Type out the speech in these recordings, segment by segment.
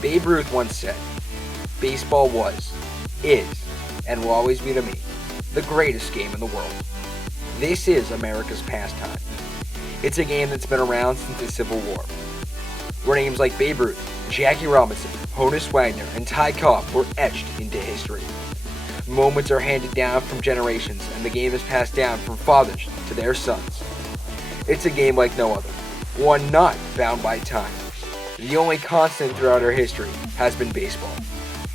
Babe Ruth once said, baseball was, is, and will always be to me, the greatest game in the world. This is America's pastime. It's a game that's been around since the Civil War, where names like Babe Ruth, Jackie Robinson, Honus Wagner, and Ty Cobb were etched into history. Moments are handed down from generations, and the game is passed down from fathers to their sons. It's a game like no other, one not bound by time. The only constant throughout our history has been baseball.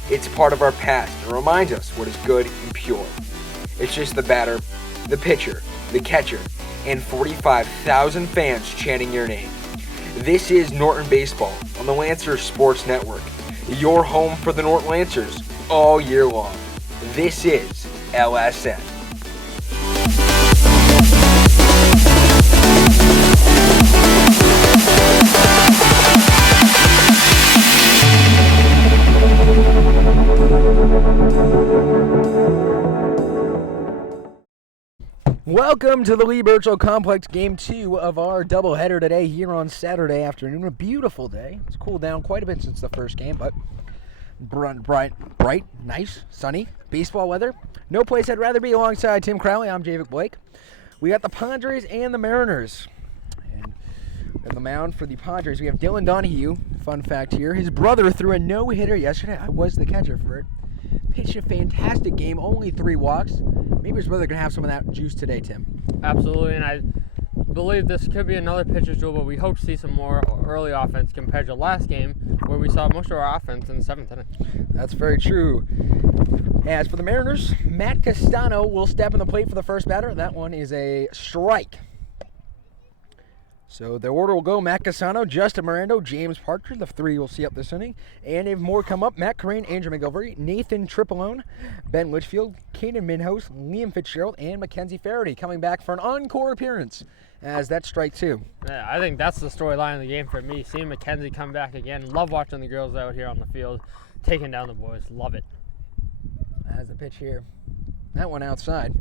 It's part of our past and reminds us what is good and pure. It's just the batter, the pitcher, the catcher, and 45,000 fans chanting your name. This is Norton Baseball on the Lancers Sports Network, your home for the Norton Lancers all year long. This is LSN. Welcome to the Lee Birchall Complex, Game 2 of our doubleheader today here on Saturday afternoon. A beautiful day. It's cooled down quite a bit since the first game, but bright, nice, sunny, baseball weather. No place I'd rather be. Alongside Tim Crowley, I'm Javik Blake. We got the Padres and the Mariners. And on the mound for the Padres, we have Dylan Donahue. Fun fact here, his brother threw a no-hitter yesterday. I was the catcher for it. Pitched a fantastic game, only 3 walks. Maybe his brother can have some of that juice today, Tim. Absolutely, and I believe this could be another pitcher's duel, but we hope to see some more early offense compared to last game, where we saw most of our offense in the 7th inning. That's very true. As for the Mariners, Matt Castano will step in the plate for the first batter. That one is a strike. So the order will go Matt Castano, Justin Miranda, James Parker, the 3 we'll see up this inning. And if more come up, Matt Crane, Andrew McGilvery, Nathan Tripolone, Ben Litchfield, Caden Minhouse, Liam Fitzgerald, and Mackenzie Faraday coming back for an encore appearance as that's strike 2. Yeah, I think that's the storyline of the game for me. Seeing Mackenzie come back again. Love watching the girls out here on the field, taking down the boys. Love it. As the pitch here. That one outside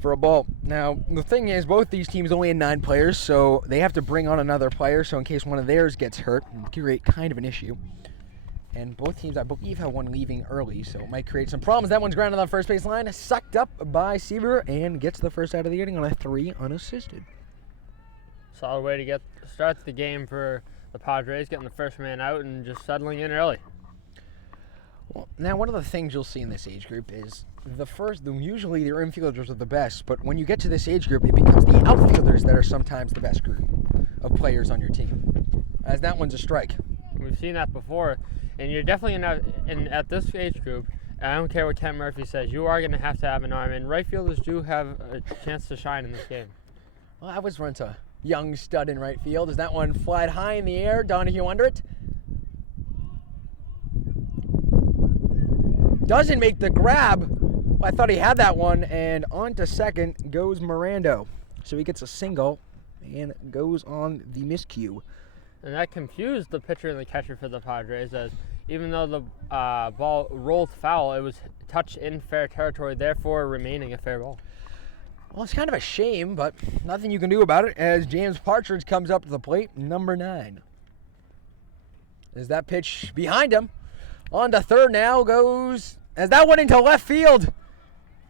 for a ball. Now, the thing is, both these teams only had 9 players, so they have to bring on another player, so in case one of theirs gets hurt, it can create kind of an issue. And both teams, I believe, have one leaving early, so it might create some problems. That one's grounded on the first base line, sucked up by Seaver, and gets the first out of the inning on a 3 unassisted. Solid way to start the game for the Padres, getting the first man out and just settling in early. Well, now, one of the things you'll see in this age group is usually their infielders are the best, but when you get to this age group, it becomes the outfielders that are sometimes the best group of players on your team, as that one's a strike. We've seen that before, and you're definitely at this age group, I don't care what Ken Murphy says, you are going to have an arm, and right fielders do have a chance to shine in this game. Well, I was once a young stud in right field as that one flied high in the air, Donahue under it. Doesn't make the grab. Well, I thought he had that one, and on to second goes Miranda. So he gets a single and goes on the miscue. And that confused the pitcher and the catcher for the Padres, as even though the ball rolled foul, it was touched in fair territory, therefore remaining a fair ball. Well, it's kind of a shame, but nothing you can do about it as James Partridge comes up to the plate, number 9. As that pitch behind him. On to third now goes, as that went into left field.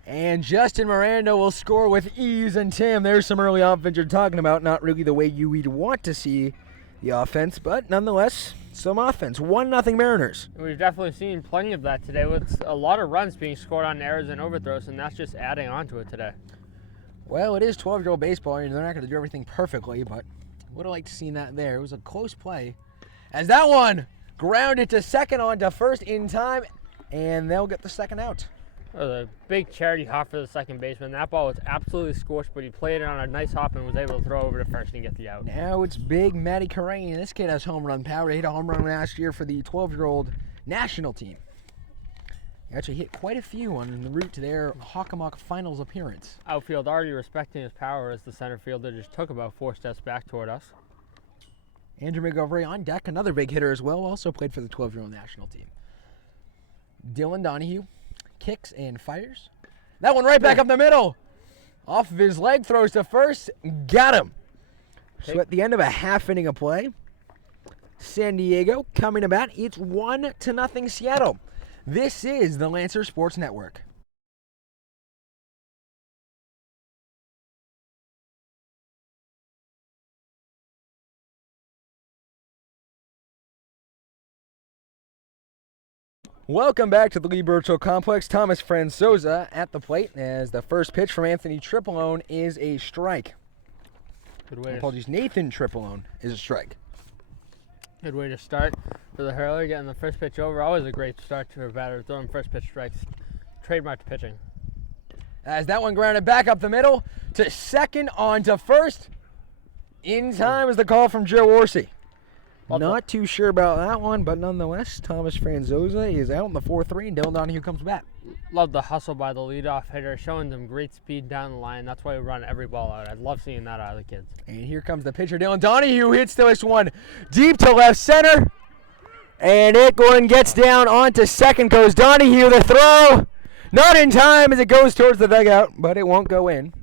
And Justin Miranda will score with ease. And Tim, there's some early offense you're talking about. Not really the way you would want to see the offense, but nonetheless, some offense. 1-0 Mariners. We've definitely seen plenty of that today with a lot of runs being scored on errors and overthrows, and that's just adding on to it today. Well, it is 12-year-old baseball, and they're not going to do everything perfectly, but would have liked to see that there. It was a close play. As that one grounded to second on to first in time, and they'll get the second out. It was a big charity hop for the second baseman. That ball was absolutely scorched, but he played it on a nice hop and was able to throw over to first and get the out. Now it's big Matty Carane. This kid has home run power. He hit a home run last year for the 12-year-old national team. He actually hit quite a few on the route to their Hockomock finals appearance. Outfield already respecting his power as the center fielder just took about 4 steps back toward us. Andrew McGilvery on deck, another big hitter as well, also played for the 12-year-old national team. Dylan Donahue kicks and fires. That one right back up the middle. Off of his leg, throws to first, got him. So at the end of a half inning of play, San Diego coming to bat. It's 1-0 Seattle. This is the Lancer Sports Network. Welcome back to the Lee Bird Show Complex. Thomas Franzosa at the plate as the first pitch from Anthony Triplone is a strike. Good way. Apologies, Nathan Triplone is a strike. Good way to start for the hurler, getting the first pitch over. Always a great start to a batter, throwing first pitch strikes. Trademark pitching. As that one grounded back up the middle to second on to first. In time is the call from Joe Orsi. Not too sure about that one, but nonetheless, Thomas Franzosa is out in the 4-3, and Dylan Donahue comes back. Love the hustle by the leadoff hitter, showing them great speed down the line. That's why we run every ball out. I love seeing that out of the kids. And here comes the pitcher, Dylan Donahue, hits this one deep to left center. And it one gets down onto second, goes Donahue, the throw. Not in time as it goes towards the dugout, but it won't go in.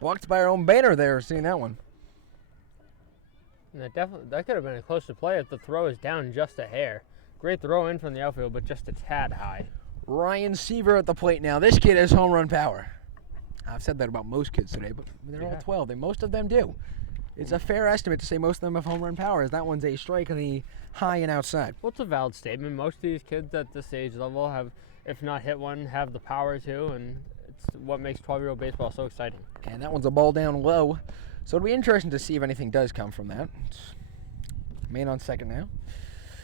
Blocked by our own banner there, seeing that one. And that could have been a close to play if the throw is down just a hair. Great throw in from the outfield, but just a tad high. Ryan Seaver at the plate now. This kid has home run power. I've said that about most kids today, but they're all 12. Most of them do. It's a fair estimate to say most of them have home run power, as that one's a strike on the high and outside. Well, it's a valid statement. Most of these kids at this age level have, if not hit one, have the power to, and it's what makes 12-year-old baseball so exciting. And that one's a ball down low. So it'll be interesting to see if anything does come from that. It's man on second now.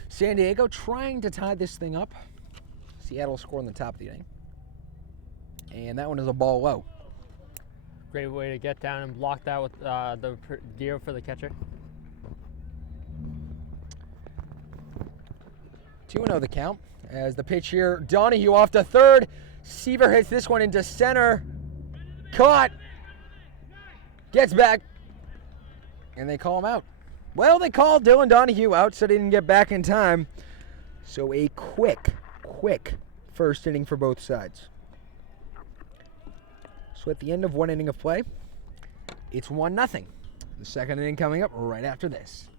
San Diego trying to tie this thing up. Seattle score in the top of the inning. And that one is a ball low. Great way to get down and block that with the gear for the catcher. 2-0 the count. As the pitch here, Donahue off to third. Seaver hits this one into center. Caught. Gets back. And they call him out. Well, they called Dylan Donahue out, so they didn't get back in time. So a quick first inning for both sides. So at the end of one inning of play, it's 1-0. The second inning coming up right after this.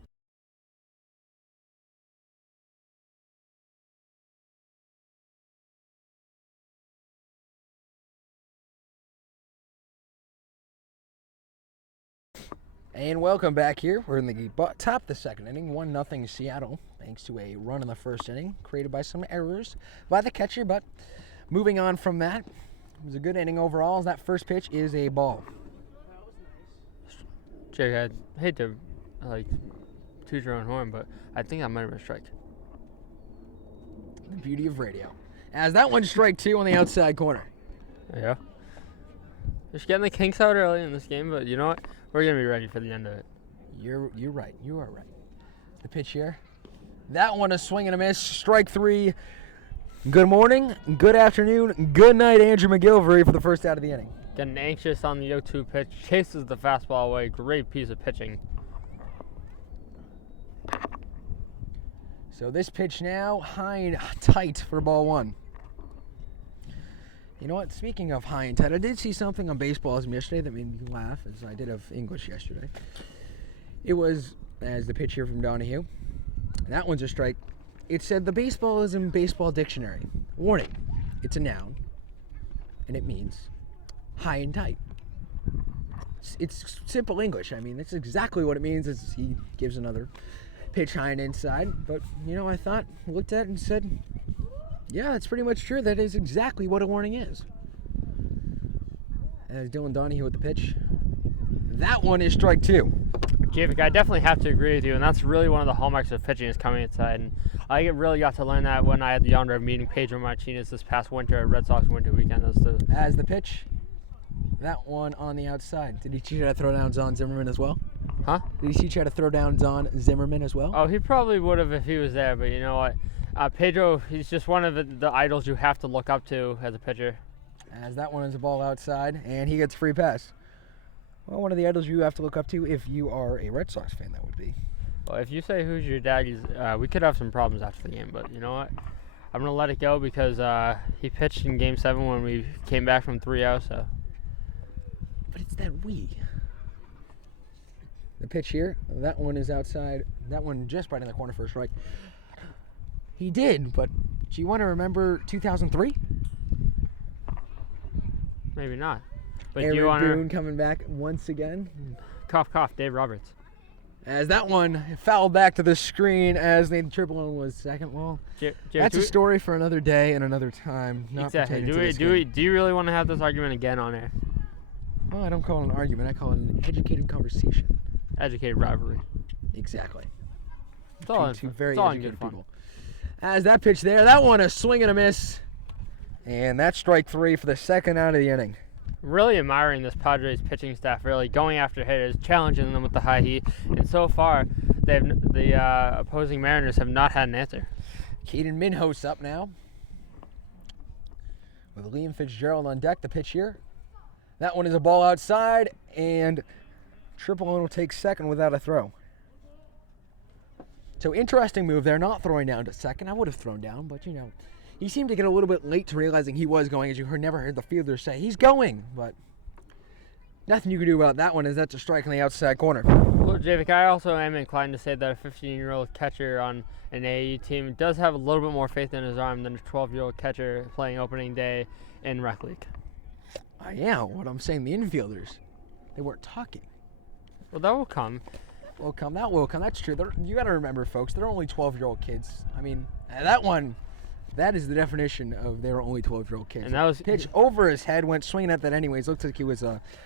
And welcome back here. We're in the top of the second inning, 1-0 Seattle, thanks to a run in the first inning, created by some errors by the catcher. But moving on from that, it was a good inning overall, as that first pitch is a ball. Jake, I hate to toot your own horn, but I think that might have been a strike. The beauty of radio. As that one's strike two on the outside corner. Yeah. Just getting the kinks out early in this game, but you know what? We're going to be ready for the end of it. You're right. You are right. The pitch here. That one a swing and a miss. Strike three. Good morning, good afternoon, good night, Andrew McGilvery for the first out of the inning. Getting anxious on the 0-2 pitch. Chases the fastball away. Great piece of pitching. So this pitch now high and tight for ball one. You know what? Speaking of high and tight, I did see something on Baseballism yesterday that made me laugh, as I did of English yesterday. It was, as the pitch here from Donahue, that one's a strike. It said the Baseballism Baseball Dictionary. Warning, it's a noun, and it means high and tight. It's simple English. I mean, that's exactly what it means, as he gives another pitch high and inside. But, you know, I looked at it and said, yeah, that's pretty much true. That is exactly what a warning is. As Dylan Donahue with the pitch. That one is strike two. Javik, I definitely have to agree with you, and that's really one of the hallmarks of pitching is coming inside. And I really got to learn that when I had the honor of meeting Pedro Martinez this past winter at Red Sox Winter Weekend. As the pitch, that one on the outside. Did he try to throw down Zon Zimmerman as well? Huh? Did he try to throw down Zon Zimmerman as well? Oh, he probably would have if he was there, but you know what? Pedro, he's just one of the idols you have to look up to as a pitcher. As that one is a ball outside, and he gets a free pass. Well, one of the idols you have to look up to if you are a Red Sox fan, that would be. Well, if you say who's your dad, we could have some problems after the game, but you know what? I'm going to let it go because he pitched in Game 7 when we came back from 3-0, so. But it's that we. The pitch here, that one is outside. That one just right in the corner for a strike. He did, but do you want to remember 2003? Maybe not. But Aaron do you want Boone to coming back once again. cough, Dave Roberts? As that one fouled back to the screen as Nathan Triplone was second. Well, that's a story for another day and another time. Not Exactly. pertaining to this game. Do you really want to have this argument again on air? Well, I don't call it an argument. I call it an educated conversation. Educated rivalry. Exactly. It's all Two very it's all in educated good fun. people. As that pitch there, that one a swing and a miss. And that's strike 3 for the second out of the inning. Really admiring this Padres pitching staff, really going after hitters, challenging them with the high heat, and so far, the opposing Mariners have not had an answer. Caden Minhos up now, with Liam Fitzgerald on deck. The pitch here, that one is a ball outside, and Triplone will take second without a throw. So interesting move there, not throwing down to second. I would have thrown down, but he seemed to get a little bit late to realizing he was going, as you never heard the fielder say, he's going, but nothing you can do about that one, as that's a strike in the outside corner. Well, Javik, I also am inclined to say that a 15-year-old catcher on an AAU team does have a little bit more faith in his arm than a 12-year-old catcher playing opening day in rec league. Yeah, what I'm saying, the infielders, they weren't talking. Well, that will come. That will come. That's true. You got to remember, folks, they're only 12-year-old kids. I mean, that one... That is the definition of they were only 12-year-old kids. And that was pitch over his head, went swinging at that anyways. Looked like he was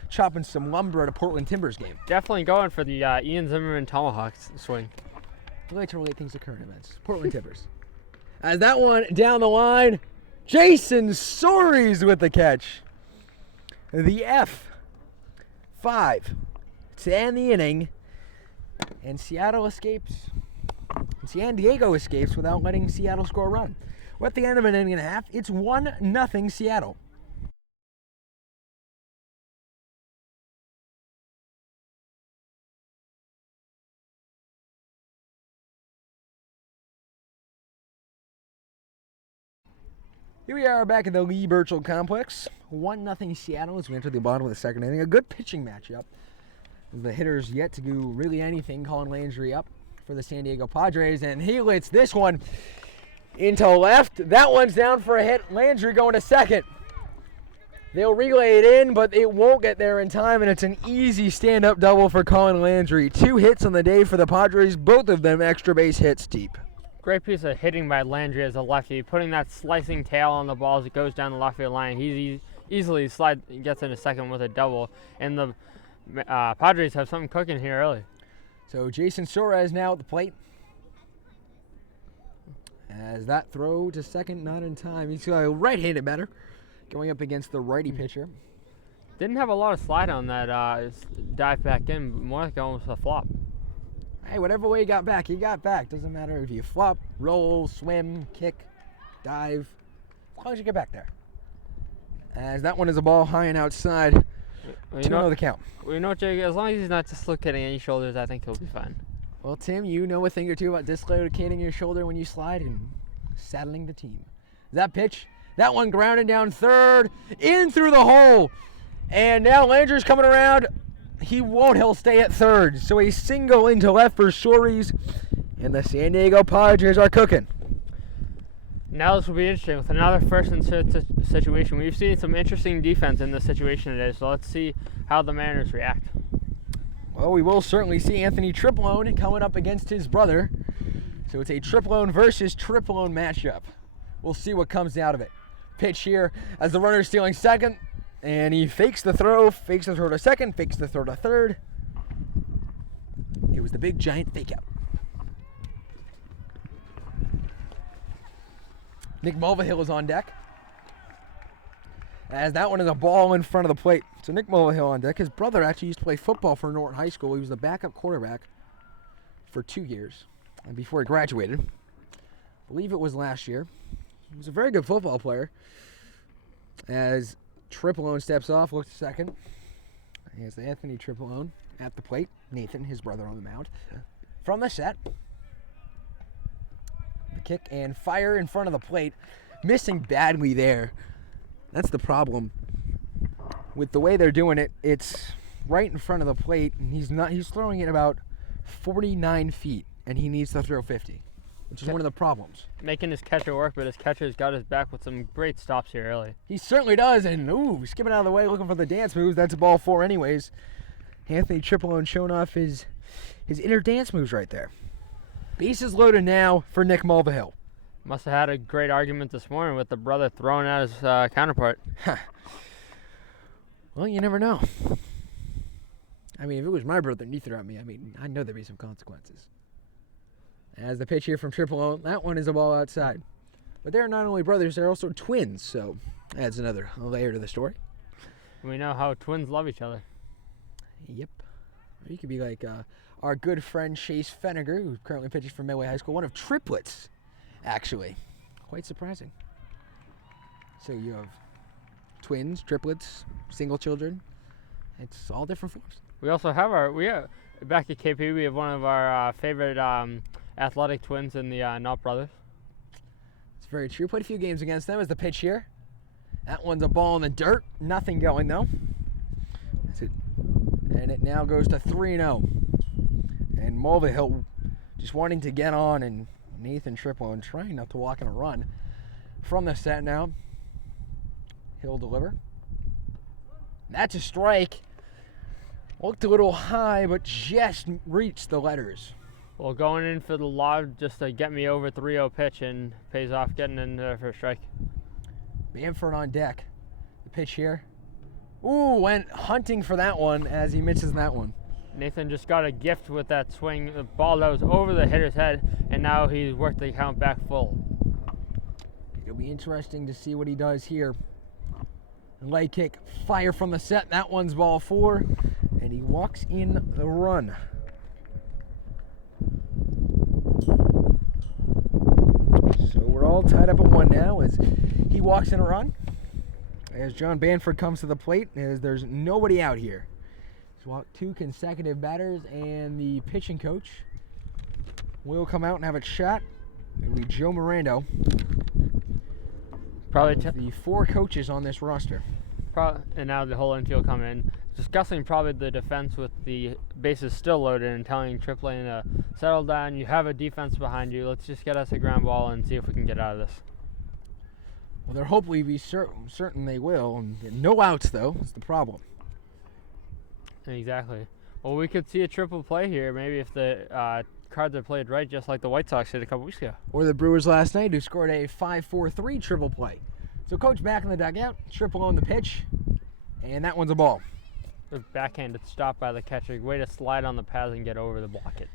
chopping some lumber at a Portland Timbers game. Definitely going for the Ian Zimmerman tomahawk swing. I like to relate things to current events. Portland Timbers. As that one down the line, Jason Soares with the catch. The F5 to end the inning, and Seattle escapes. San Diego escapes without letting Seattle score a run. We're at the end of an inning and a half. It's 1-0 Seattle. Here we are back at the Lee Birchall Complex. 1-0 Seattle as we enter the bottom of the second inning. A good pitching matchup. The hitters yet to do really anything. Colin Landry up for the San Diego Padres, and he lets this one into left. That one's down for a hit. Landry going to second. They'll relay it in, but it won't get there in time, and it's an easy stand-up double for Colin Landry. 2 hits on the day for the Padres, both of them extra base hits deep. Great piece of hitting by Landry as a lefty, putting that slicing tail on the ball as it goes down the left field line. He easily gets into second with a double, and the Padres have something cooking here early. So Jason Soares now at the plate. As that throw to second, not in time. He's got a right-handed batter going up against the righty pitcher. Didn't have a lot of slide on that dive back in, more like almost a flop. Hey, whatever way he got back, Doesn't matter if you flop, roll, swim, kick, dive, as long as you get back there. As that one is a ball high and outside. Well, 2-0 the count. Well, you know what, Jake? As long as he's not dislocating any shoulders, I think he'll be fine. Well, Tim, you know a thing or two about dislocating your shoulder when you slide and saddling the team. That pitch, that one grounded down third, in through the hole. And now Landry's coming around. He won't. He'll stay at third. So a single into left for Soares, and the San Diego Padres are cooking. Now this will be interesting with another first and situation. We've seen some interesting defense in this situation today, so let's see how the Mariners react. Well, we will certainly see Anthony Triplone coming up against his brother. So it's a Triplone versus Triplone matchup. We'll see what comes out of it. Pitch here as the runner's stealing second, and he fakes the throw to second, fakes the throw to third. It was the big giant fake out. Nick Mulvihill is on deck, as that one is a ball in front of the plate. So Nick Mulvihill on deck. His brother actually used to play football for Norton High School. He was the backup quarterback for 2 years before he graduated. I believe it was last year. He was a very good football player. As Triplone steps off, looks second. Here's Anthony Triplone at the plate. Nathan, his brother, on the mound. From the set. The kick and fire in front of the plate. Missing badly there. That's the problem. With the way they're doing it, it's right in front of the plate, and he's throwing it about 49 feet, and he needs to throw 50, which is one of the problems. Making his catcher work, but his catcher's got his back with some great stops here early. He certainly does, and skipping out of the way, looking for the dance moves. That's a ball 4 anyways. Anthony Triplone showing off his inner dance moves right there. Bases loaded now for Nick Mulvihill. Must have had a great argument this morning with the brother throwing at his counterpart. Well, you never know. I mean, if it was my brother and he threw at me, I know there'd be some consequences. As the pitch here from Triplone, that one is a ball outside. But they're not only brothers, they're also twins, so adds another layer to the story. We know how twins love each other. Yep. You could be like our good friend Chase Feniger, who currently pitches for Midway High School, one of triplets, actually. Quite surprising. So you have twins, triplets, single children. It's all different forms. We also have back at KP, we have one of our favorite athletic twins in the Knott brothers. It's very true. Played a few games against them as the pitch here. That one's a ball in the dirt. Nothing going, though. That's it. And it now goes to 3-0. And Mulvihill just wanting to get on, and Nathan Triplone trying not to walk in a run. From the set now, he'll deliver. That's a strike. Looked a little high, but just reached the letters. Well, going in for the lob just to get me over 3-0 pitch, and pays off getting in there for a strike. Bamford on deck. The pitch here. Went hunting for that one as he misses that one. Nathan just got a gift with that swing. The ball that was over the hitter's head, and now he's worked the count back full. It'll be interesting to see what he does here. Leg kick, fire from the set. That one's ball 4, and he walks in the run. So we're all tied up at 1 now as he walks in a run. As John Bamford comes to the plate, as there's nobody out here. He's walked 2 consecutive batters, and the pitching coach will come out and have a shot. It'll be Joe Mirando. Probably the 4 coaches on this roster. And now the whole infield come in, discussing probably the defense with the bases still loaded and telling Triplane to settle down. You have a defense behind you. Let's just get us a ground ball and see if we can get out of this. Well, they're hopefully be certain they will. And no outs, though, is the problem. Exactly. Well, we could see a triple play here, maybe if the cards are played right, just like the White Sox did a couple weeks ago. Or the Brewers last night, who scored a 5-4-3 triple play. So coach back in the dugout, triple on the pitch, and that one's a ball. The backhanded stop by the catcher. Way to slide on the pads and get over the block it.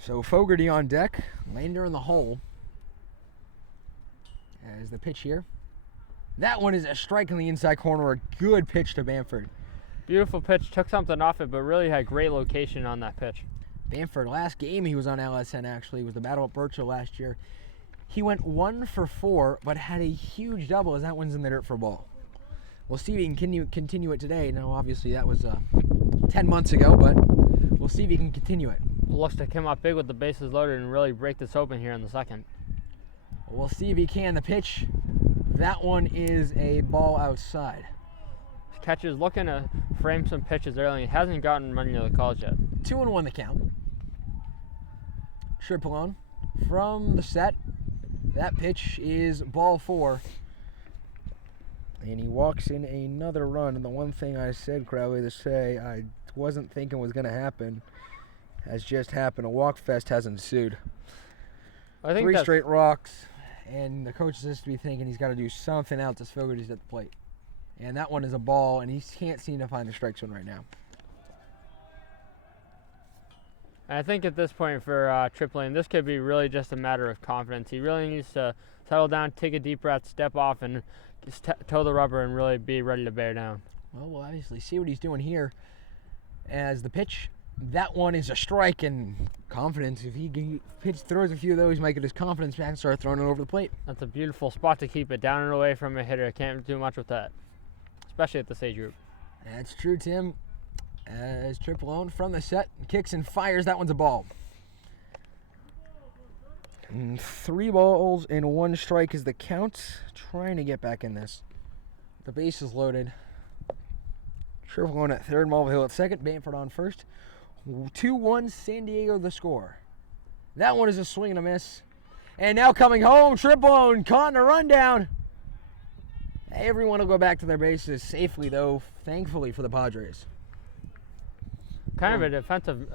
So Fogarty on deck, Lander in the hole. As the pitch here. That one is a strike in the inside corner. A good pitch to Bamford. Beautiful pitch. Took something off it, but really had great location on that pitch. Bamford, last game he was on LSN actually, was the battle at Birchville last year. He went 1 for 4, but had a huge double as that one's in the dirt for a ball. We'll see if he can continue it today. Now, obviously, that was 10 months ago, but we'll see if he can continue it. Looks to come up big with the bases loaded and really break this open here in the second. We'll see if he can. The pitch, that one is a ball outside. Catcher's looking to frame some pitches early. He hasn't gotten many of the calls yet. 2-1 the count. Triplone from the set. That pitch is ball 4. And he walks in another run. And the one thing I said, Crowley, to say I wasn't thinking was going to happen has just happened. A walk fest has ensued. I think 3 straight rocks. And the coach has to be thinking he's got to do something else as Fogarty's at the plate. And that one is a ball, and he can't seem to find the strike zone right now. I think at this point for Triplane, this could be really just a matter of confidence. He really needs to settle down, take a deep breath, step off, and just toe the rubber and really be ready to bear down. Well, we'll obviously see what he's doing here as the pitch. That one is a strike, and confidence. If he throws a few of those, he might get his confidence back and start throwing it over the plate. That's a beautiful spot to keep it down and away from a hitter. Can't do much with that, especially at this age group. That's true, Tim. As Triplone from the set, kicks and fires. That one's a ball. And 3 balls and 1 strike is the count. Trying to get back in this. The base is loaded. Sherwood on at third, Mulvihill at second, Bamford on first. 2-1 San Diego the score. That one is a swing and a miss. And now coming home, Triplone caught in a rundown. Everyone will go back to their bases safely, though, thankfully for the Padres. Kind of a defensive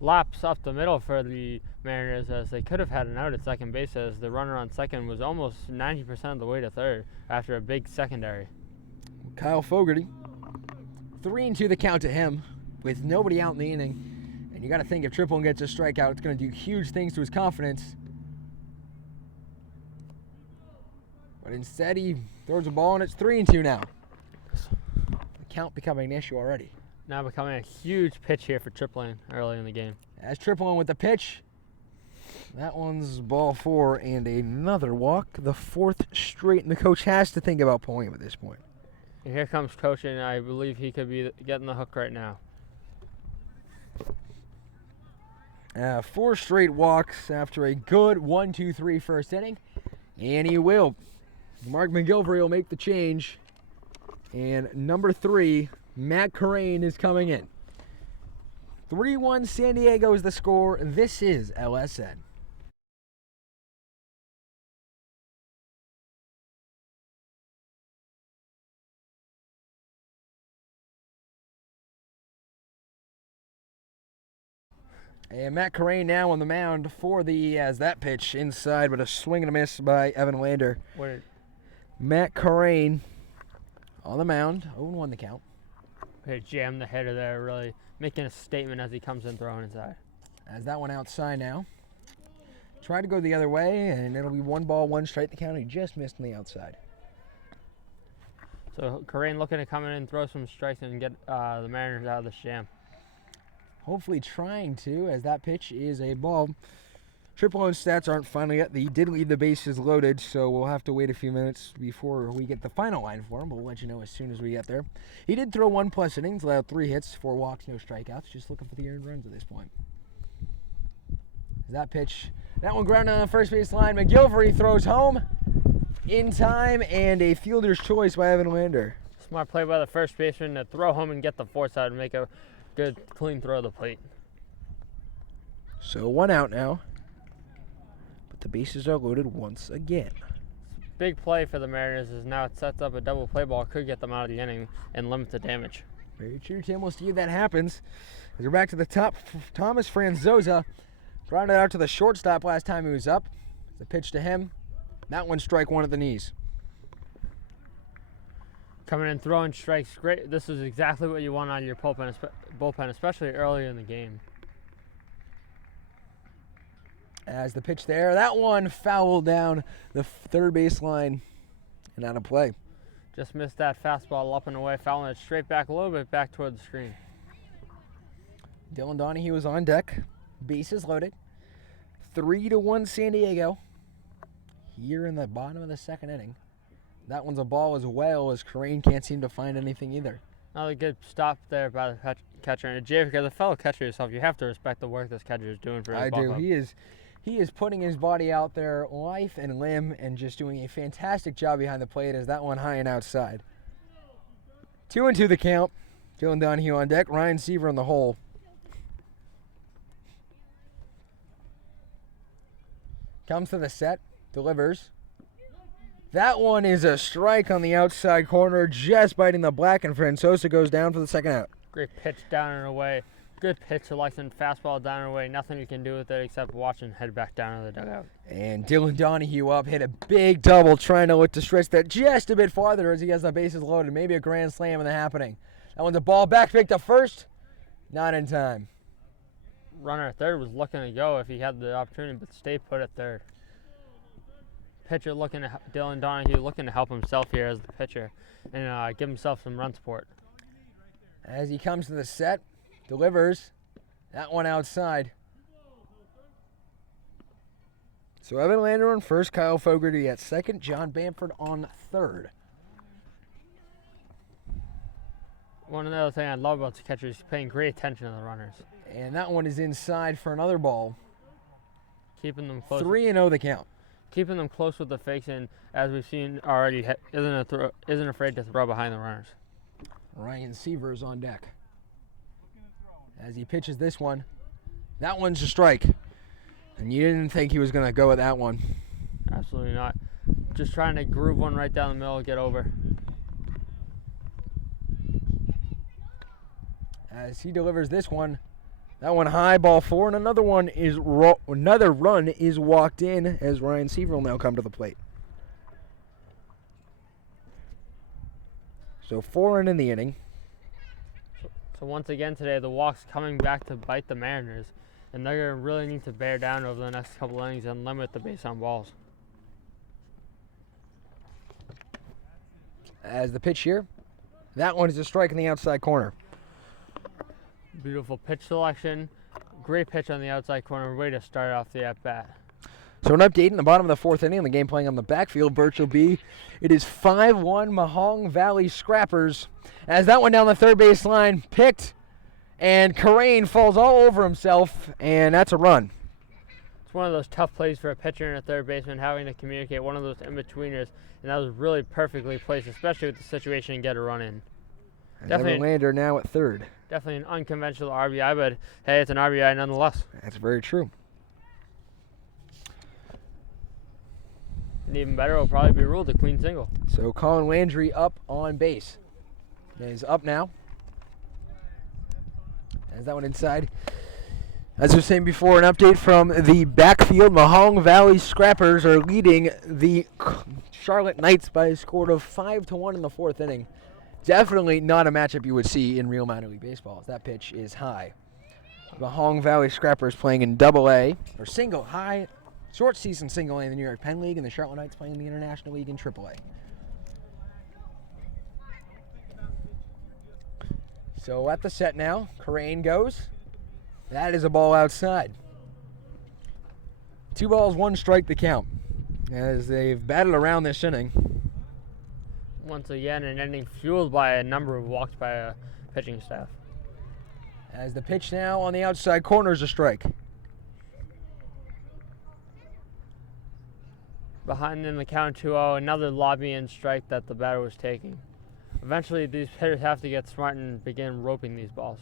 lapse up the middle for the Mariners, as they could have had an out at second base, as the runner on second was almost 90% of the way to third after a big secondary. Kyle Fogarty, 3-2 the count to him with nobody out in the inning. And you got to think if Triplone gets a strikeout, it's going to do huge things to his confidence. But instead, he throws a ball, and it's 3-2 now. The count becoming an issue already. Now becoming a huge pitch here for Triplone early in the game. As Triplone with the pitch. That one's ball 4 and another walk. The 4th straight, and the coach has to think about pulling him at this point. And here comes coach, and I believe he could be getting the hook right now. 4 straight walks after a good 1-2-3 first inning. And he will. Mark McGilvery will make the change. And number 3, Matt Corraine is coming in. 3-1 San Diego is the score. This is LSN. And Matt Corraine now on the mound for as that pitch inside, but a swing and a miss by Evan Lander. Matt Corraine on the mound, 0-1 the count. He jammed the header there, really making a statement as he comes in throwing inside. As that one outside now. Tried to go the other way, and it'll be 1 ball, 1 strike the count. He just missed on the outside. So Corraine looking to come in and throw some strikes and get the Mariners out of this jam. Hopefully trying to, as that pitch is a ball. Triplone's stats aren't final yet. He did leave the bases loaded, so we'll have to wait a few minutes before we get the final line for him, but we'll let you know as soon as we get there. He did throw 1+ innings, allowed 3 hits, 4 walks, no strikeouts. Just looking for the earned runs at this point. That pitch, that one grounded on the first base line. McGilvery throws home in time, and a fielder's choice by Evan Lander. Smart play by the first baseman to throw home and get the force out and make a good, clean throw of the plate. So 1 out now. But the bases are loaded once again. Big play for the Mariners as now it sets up a double play ball. Could get them out of the inning and limit the damage. Very true, Tim. We'll see if that happens. As we're back to the top, Thomas Franzosa grounded out to the shortstop last time he was up. The pitch to him. That one strike 1 at the knees. Coming in, throwing strikes, great. This is exactly what you want out of your bullpen, especially early in the game. As the pitch there, that one fouled down the third baseline and out of play. Just missed that fastball up and away, fouling it straight back a little bit back toward the screen. Dylan Donahue was on deck. Bases loaded. 3-1 San Diego. Here in the bottom of the second inning. That one's a ball as well, as Corraine can't seem to find anything either. Another good stop there by the catcher. And Jay, as a fellow catcher yourself, you have to respect the work this catcher is doing for his ball club. He is putting his body out there, life and limb, and just doing a fantastic job behind the plate as that one high and outside. 2-2 the count. Dylan Donahue on deck. Ryan Seaver in the hole. Comes to the set. Delivers. That one is a strike on the outside corner, just biting the black, and Franzosa goes down for the second out. Great pitch down and away. Good pitch selection, fastball down and away. Nothing you can do with it except watch and head back down to the dugout. And Dylan Donahue up, hit a big double, trying to look to stretch that just a bit farther as he has the bases loaded. Maybe a grand slam in the happening. That one's a ball back, picked up first. Not in time. Runner at third was looking to go if he had the opportunity, but stayed put at third. Pitcher looking at Dylan Donahue looking to help himself here as the pitcher and give himself some run support. As he comes to the set, delivers. That one outside. So Evan Lander on first, Kyle Fogarty at second, John Bamford on third. One other thing I love about the catcher is paying great attention to the runners. And that one is inside for another ball. Keeping them close. 3-0 the count. Keeping them close with the fakes, and as we've seen already, isn't afraid to throw behind the runners. Ryan Seavers on deck. As he pitches this one, that one's a strike. And you didn't think he was going to go with that one. Absolutely not. Just trying to groove one right down the middle, get over. As he delivers this one, that one high, ball 4, and another run is walked in as Ryan Seaver will now come to the plate. So 4 in the inning. So once again today, the walks coming back to bite the Mariners, and they're going to really need to bear down over the next couple innings and limit the base on balls. As the pitch here, that one is a strike in the outside corner. Beautiful pitch selection. Great pitch on the outside corner. Way to start off the at-bat. So an update in the bottom of the 4th inning. The game playing on the backfield, Virtual B. It is 5-1 Mahong Valley Scrappers. As that one down the third base line, picked, and Karain falls all over himself, and that's a run. It's one of those tough plays for a pitcher and a third baseman, having to communicate, one of those in-betweeners, and that was really perfectly placed, especially with the situation, and get a run in. Definitely Lander now at third. Definitely an unconventional RBI, but hey, it's an RBI nonetheless. That's very true. And even better, it'll probably be ruled a clean single. So Colin Landry up on base. Is up now. As that one inside. As I was saying before, an update from the backfield. Mahong Valley Scrappers are leading the Charlotte Knights by a score of 5-1 in the 4th inning. Definitely not a matchup you would see in real minor league baseball. That pitch is high. Mahong Valley Scrappers playing in Double-A, or single, high, short season single A in the New York Penn League, and the Charlotte Knights playing in the International League in Triple-A. So at the set now, Karain goes. That is a ball outside. 2 balls, 1 strike the count, as they've battled around this inning. Once again, an inning fueled by a number of walks by a pitching staff. As the pitch now on the outside corner is a strike. Behind in the count 2-0, another lobby-in strike that the batter was taking. Eventually, these hitters have to get smart and begin roping these balls.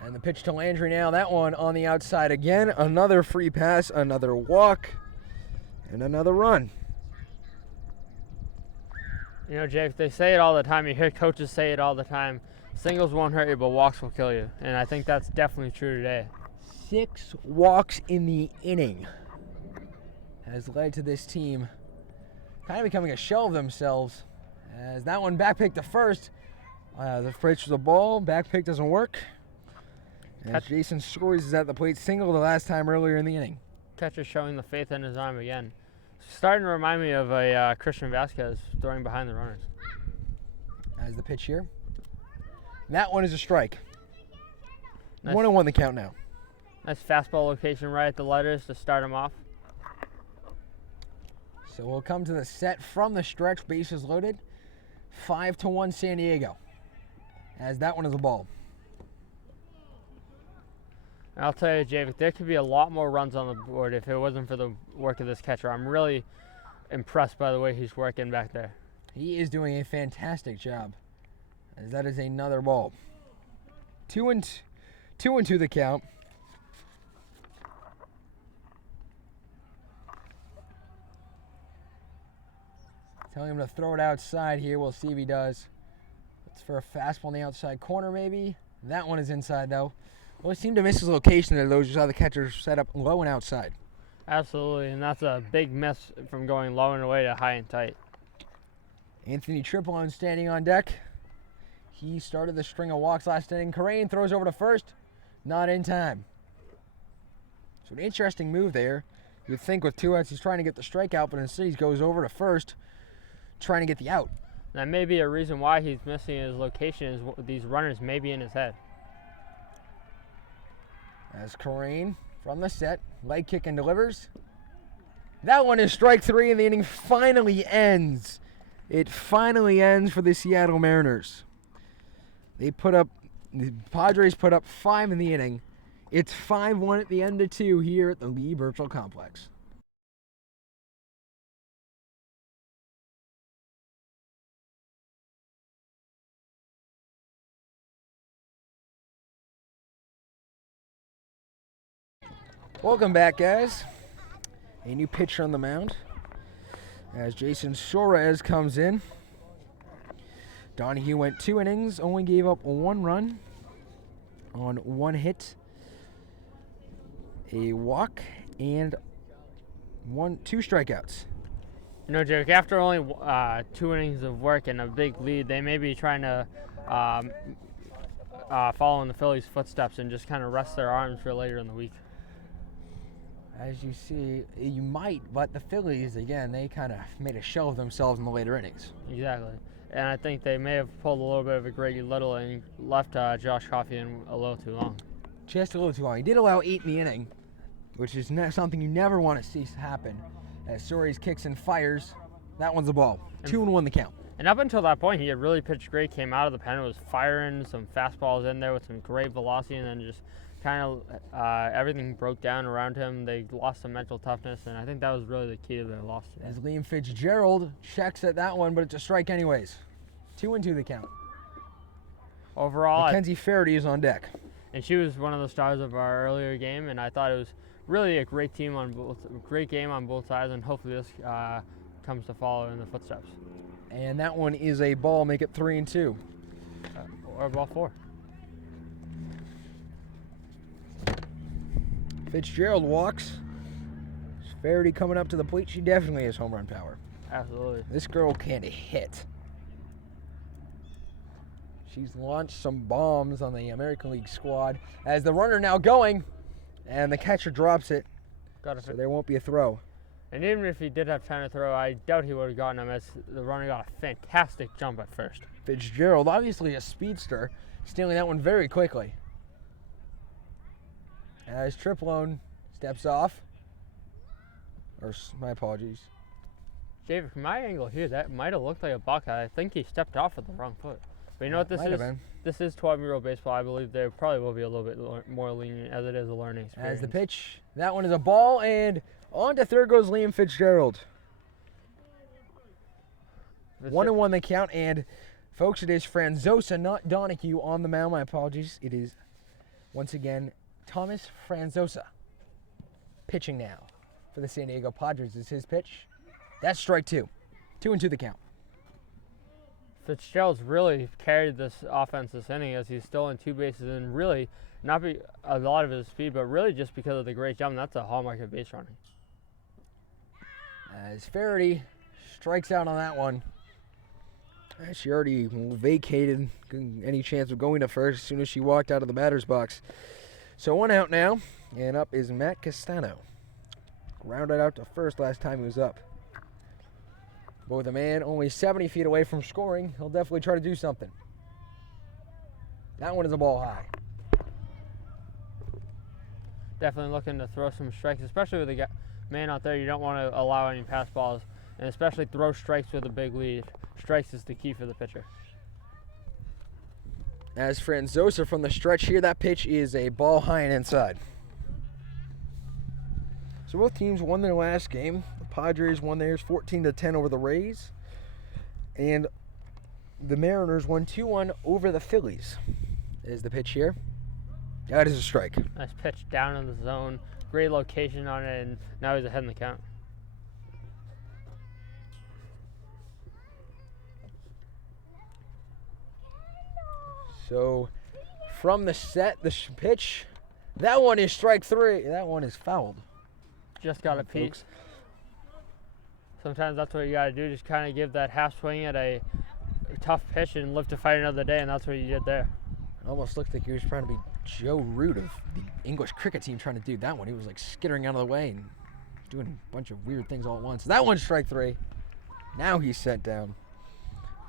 And the pitch to Landry now, that one on the outside again. Another free pass, another walk, and another run. You know, Jake, they say it all the time. You hear coaches say it all the time. Singles won't hurt you, but walks will kill you. And I think that's definitely true today. 6 walks in the inning has led to this team kind of becoming a shell of themselves. As that one back pick to first. The pitch was a ball. Back pick doesn't work. As Jason Stories is at the plate, single the last time earlier in the inning. Catcher showing the faith in his arm again. Starting to remind me of a Christian Vasquez throwing behind the runners. As the pitch here. That one is a strike. Nice. 1-1 the count now. Nice fastball location right at the letters to start him off. So we'll come to the set from the stretch, bases loaded. 5-1 San Diego. As that one is a ball. And I'll tell you, Javik, there could be a lot more runs on the board if it wasn't for the work of this catcher. I'm really impressed by the way he's working back there. He is doing a fantastic job, as that is another ball. 2-2 the count. Telling him to throw it outside here. We'll see if he does. It's for a fastball on the outside corner, maybe. That one is inside, though. Well, he seemed to miss his location there, though. You saw the catcher set up low and outside. Absolutely, and that's a big miss from going low and away to high and tight. Anthony Triplone standing on deck. He started the string of walks last inning. Karain throws over to first. Not in time. So an interesting move there. You'd think with 2 outs he's trying to get the strikeout, but instead he goes over to first, trying to get the out. That may be a reason why he's missing his location, is these runners may be in his head. As Karain from the set, leg kick and delivers. That one is strike 3, and the inning finally ends. It finally ends for the Seattle Mariners. The Padres put up 5 in the inning. It's 5-1 at the end of 2 here at the Lee Virtual Complex. Welcome back, guys. A new pitcher on the mound as Jason Suarez comes in. Donahue went 2 innings, only gave up 1 run on 1 hit, a walk, and 2 strikeouts. You know, Jake, after only 2 innings of work and a big lead, they may be trying to follow in the Phillies' footsteps and just kind of rest their arms for later in the week. As you see, you might, but the Phillies, again, they kind of made a show of themselves in the later innings. Exactly. And I think they may have pulled a little bit of a Grady Little and left Josh Coffey in a little too long. Just a little too long. He did allow 8 in the inning, which is something you never want to see happen. As Suarez kicks and fires, that one's a ball. 2-1 the count. And up until that point, he had really pitched great, came out of the pen, was firing some fastballs in there with some great velocity, and then just kind of everything broke down around him. They lost some mental toughness, and I think that was really the key to their loss today. As Liam Fitzgerald checks at that one, but it's a strike anyways. 2-2 the count. Overall, Mackenzie Faraday is on deck. and she was one of the stars of our earlier game, and I thought it was really a great game on both sides, and hopefully this comes to follow in the footsteps. And that one is a ball, make it 3-2. Or ball 4. Fitzgerald walks. Faraday coming up to the plate. She definitely has home run power. Absolutely. This girl can hit. She's launched some bombs on the American League squad. As the runner now going, and the catcher drops it, so there won't be a throw. And even if he did have time to throw, I doubt he would have gotten him, as the runner got a fantastic jump at first. Fitzgerald, obviously a speedster, stealing that one very quickly. As Triplone steps off. My apologies. David, from my angle here, that might have looked like a buck. I think he stepped off with the wrong foot. But you know what this is? This is 12-year-old baseball. I believe there probably will be a little bit more lenient, as it is a learning experience. As the pitch, that one is a ball, and on to third goes Liam Fitzgerald. 1-1 the count, and folks, it is Franzosa, not Donahue, on the mound. My apologies. It is, once again, Thomas Franzosa pitching now for the San Diego Padres. Is his pitch. That's strike 2. 2-2 the count. Fitzgerald's really carried this offense this inning, as he's stolen 2 bases, and really not be a lot of his speed, but really just because of the great jump. That's a hallmark of base running. As Faraday strikes out on that one. She already vacated any chance of going to first as soon as she walked out of the batter's box. So 1 out now, and up is Matt Castano. Grounded out to first last time he was up. But with a man only 70 feet away from scoring, he'll definitely try to do something. That one is a ball high. Definitely looking to throw some strikes, especially with the man out there. You don't want to allow any pass balls, and especially throw strikes with a big lead. Strikes is the key for the pitcher. As Franzosa from the stretch here, that pitch is a ball high and inside. So both teams won their last game. The Padres won theirs 14-10 over the Rays. And the Mariners won 2-1 over the Phillies. Is the pitch here. That is a strike. Nice pitch down in the zone. Great location on it, and now he's ahead in the count. So from the set, the pitch, that one is strike 3. That one is fouled. Just got a piece. Sometimes that's what you got to do, just kind of give that half swing at a tough pitch and live to fight another day, and that's what you did there. Almost looked like he was trying to be Joe Root of the English cricket team trying to do that one. He was like skittering out of the way and doing a bunch of weird things all at once. That one's strike 3. Now he's sent down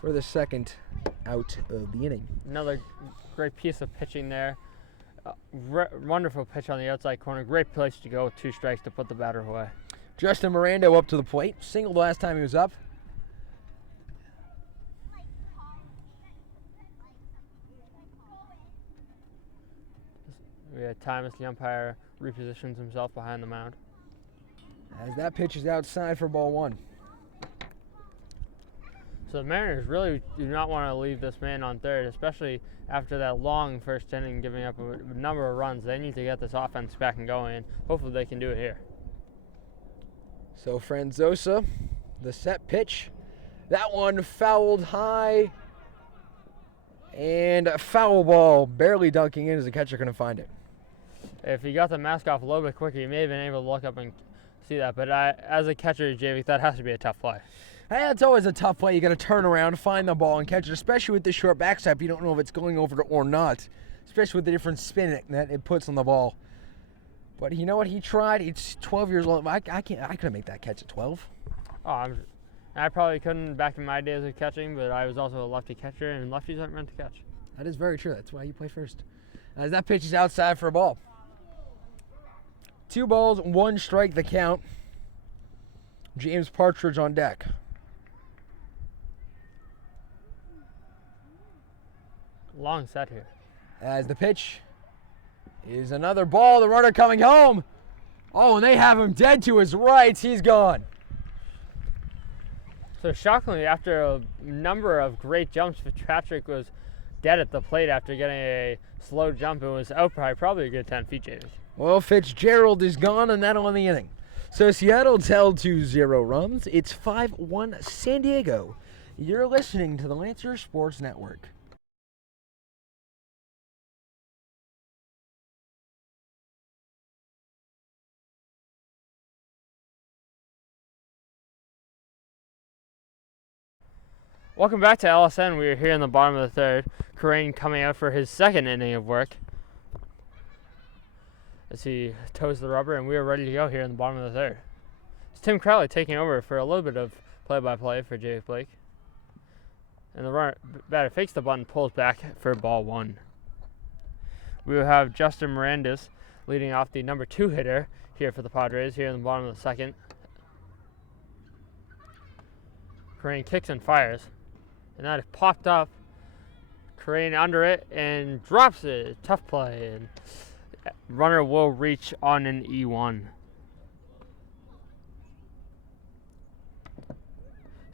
for the second out of the inning. Another great piece of pitching there. Wonderful pitch on the outside corner. Great place to go with 2 strikes to put the batter away. Justin Miranda up to the plate. Singled last time he was up. We had Thomas, the umpire, repositions himself behind the mound. As that pitch is outside for ball 1. So the Mariners really do not want to leave this man on third, especially after that long first inning giving up a number of runs. They need to get this offense back and going. Hopefully they can do it here. So Franzosa, the set pitch. That one fouled high. And a foul ball barely dunking in as the catcher couldn't find it. If he got the mask off a little bit quicker, he may have been able to look up and see that. But as a catcher, JV, that has to be a tough play. Hey, it's always a tough play. You got to turn around, find the ball, and catch it, especially with the short backstop. You don't know if it's going over or not, especially with the different spin that it puts on the ball. But you know what? He tried. He's 12 years old. I couldn't make that catch at 12. Oh, I probably couldn't back in my days of catching, but I was also a lefty catcher, and lefties aren't meant to catch. That is very true. That's why you play first. As that pitch is outside for a ball. 2 balls, 1 strike, the count. James Partridge on deck. Long set here. As the pitch is another ball, the runner coming home. Oh, and they have him dead to his right. He's gone. So shockingly, after a number of great jumps, Fitzpatrick was dead at the plate after getting a slow jump and was out by probably a good 10 feet, James. Well, Fitzgerald is gone, and that'll end the inning. So Seattle's held to 0 runs. It's 5-1 San Diego. You're listening to the Lancer Sports Network. Welcome back to LSN. We are here in the bottom of the third. Crane coming out for his second inning of work as he toes the rubber, and we are ready to go here in the bottom of the third. It's Tim Crowley taking over for a little bit of play-by-play for Jake Blake. And the runner batter fakes the bunt, pulls back for ball 1. We will have Justin Mirandis leading off, the number 2 hitter here for the Padres here in the bottom of the second. Crane kicks and fires. And that is popped up. Crane under it and drops it. Tough play. And runner will reach on an E1.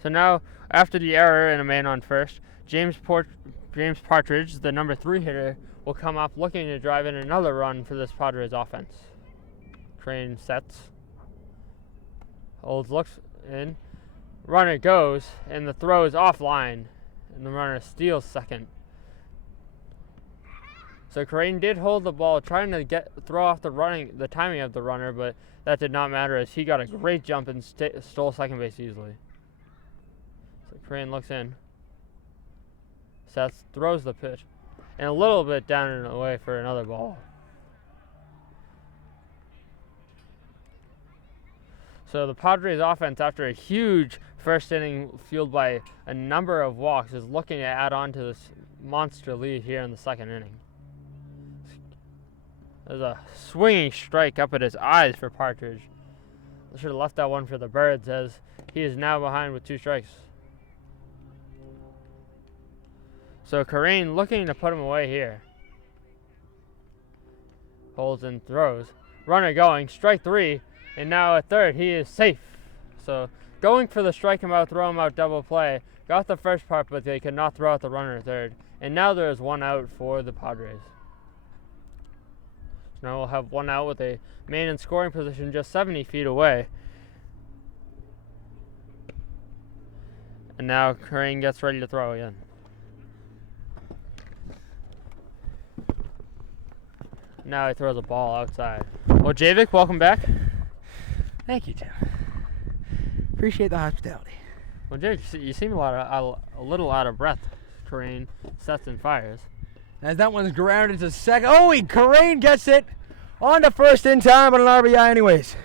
So now, after the error and a man on first, James Partridge, the number 3 hitter, will come up looking to drive in another run for this Padres offense. Crane sets. Holds, looks in. Runner goes, and the throw is offline, and the runner steals second. So Crane did hold the ball, trying to throw off the timing of the runner, but that did not matter as he got a great jump and stole second base easily. So Crane looks in. Seth throws the pitch, and a little bit down and away for another ball. So the Padres offense, after a huge first inning fueled by a number of walks, is looking to add on to this monster lead here in the second inning. There's a swinging strike up at his eyes for Partridge. I should have left that one for the Birds, as he is now behind with 2 strikes. So Crane looking to put him away here. Holds and throws. Runner going, strike 3, and now at third he is safe. So going for the strike him out, throw him out double play. Got the first part, but they could not throw out the runner at third. And now there is 1 out for the Padres. So now we'll have 1 out with a man in scoring position just 70 feet away. And now Crane gets ready to throw again. Now he throws a ball outside. Well, Javik, welcome back. Thank you, Tim. Appreciate the hospitality. Well, Javik, you seem a little out of breath. Crane sets and fires. As that one's grounded to second. Oh, Crane gets it on to first in time, but an RBI anyways.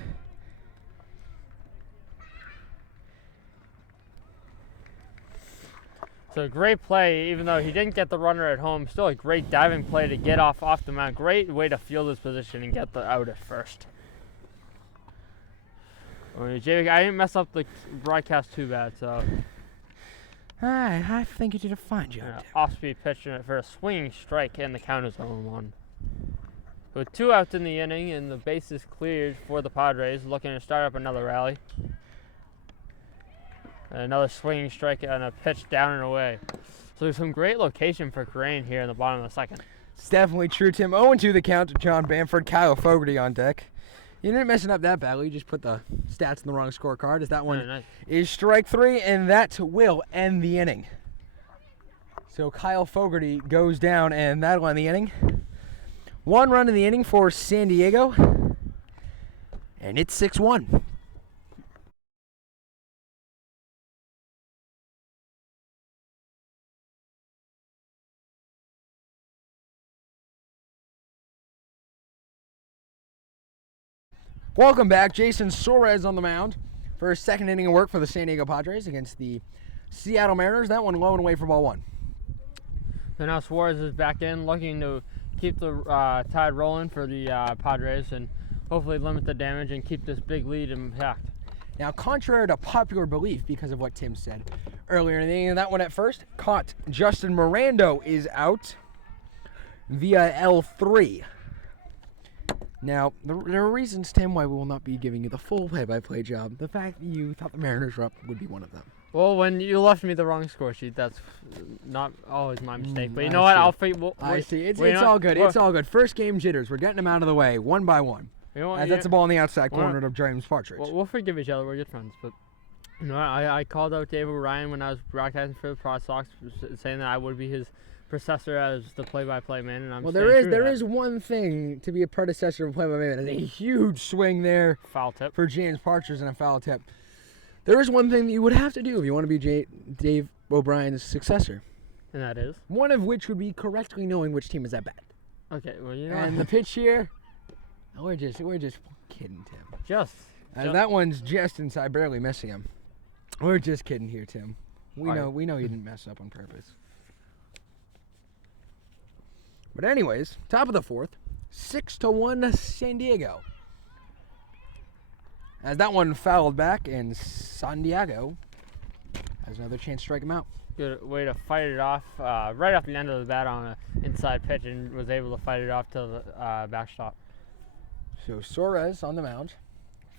So great play, even though he didn't get the runner at home. Still a great diving play to get off the mound. Great way to field his position and get the out at first. Jake, I didn't mess up the broadcast too bad, so. I think you did a fine job. Off-speed pitch for a swinging strike, and the count is 0-1. With 2 outs in the inning, and the bases cleared for the Padres, looking to start up another rally. Another swinging strike and a pitch down and away. So there's some great location for Crane here in the bottom of the second. It's definitely true, Tim. 0-2 the count to John Bamford. Kyle Fogarty on deck. You didn't mess it up that badly. You just put the stats in the wrong scorecard. As that one Nice. is strike 3, and that will end the inning. So Kyle Fogarty goes down, and that'll end the inning. 1 run in the inning for San Diego, and it's 6-1. Welcome back. Jason Suarez on the mound for his second inning of work for the San Diego Padres against the Seattle Mariners. That one low and away for ball 1. So now Suarez is back in, looking to keep the tide rolling for the Padres and hopefully limit the damage and keep this big lead intact. Now, contrary to popular belief, because of what Tim said earlier in the inning, that one at first caught. Justin Mirando is out via L3. Now, there are reasons, Tim, why we will not be giving you the full play-by-play job. The fact that you thought the Mariners were up would be one of them. Well, when you left me the wrong score sheet, that's not always my mistake. But you know what? I'll figure. I see. It's all good. It's all good. First game jitters. We're getting them out of the way, one by one. You know what? That's a ball on the outside corner of James Partridge. We'll forgive each other. We're good friends. But you know, I called out Dave O'Brien when I was broadcasting for the Red Sox, saying that I would be his predecessor as the play-by-play man, and I'm well, there is one thing to be a predecessor of play-by-play man. There's a huge swing there. Foul tip for James Partridge and a foul tip. There is one thing that you would have to do if you want to be Dave O'Brien's successor, and that is one of which would be correctly knowing which team is at bat. Okay, well you know. And the pitch here, we're just kidding, Tim. Just. That one's just inside, barely missing him. We're just kidding here, Tim. We know you didn't mess up on purpose. But anyways, top of the 4th, 6-1 San Diego. As that one fouled back, and San Diego has another chance to strike him out. Good way to fight it off right off the end of the bat on an inside pitch, and was able to fight it off to the backstop. So Suarez on the mound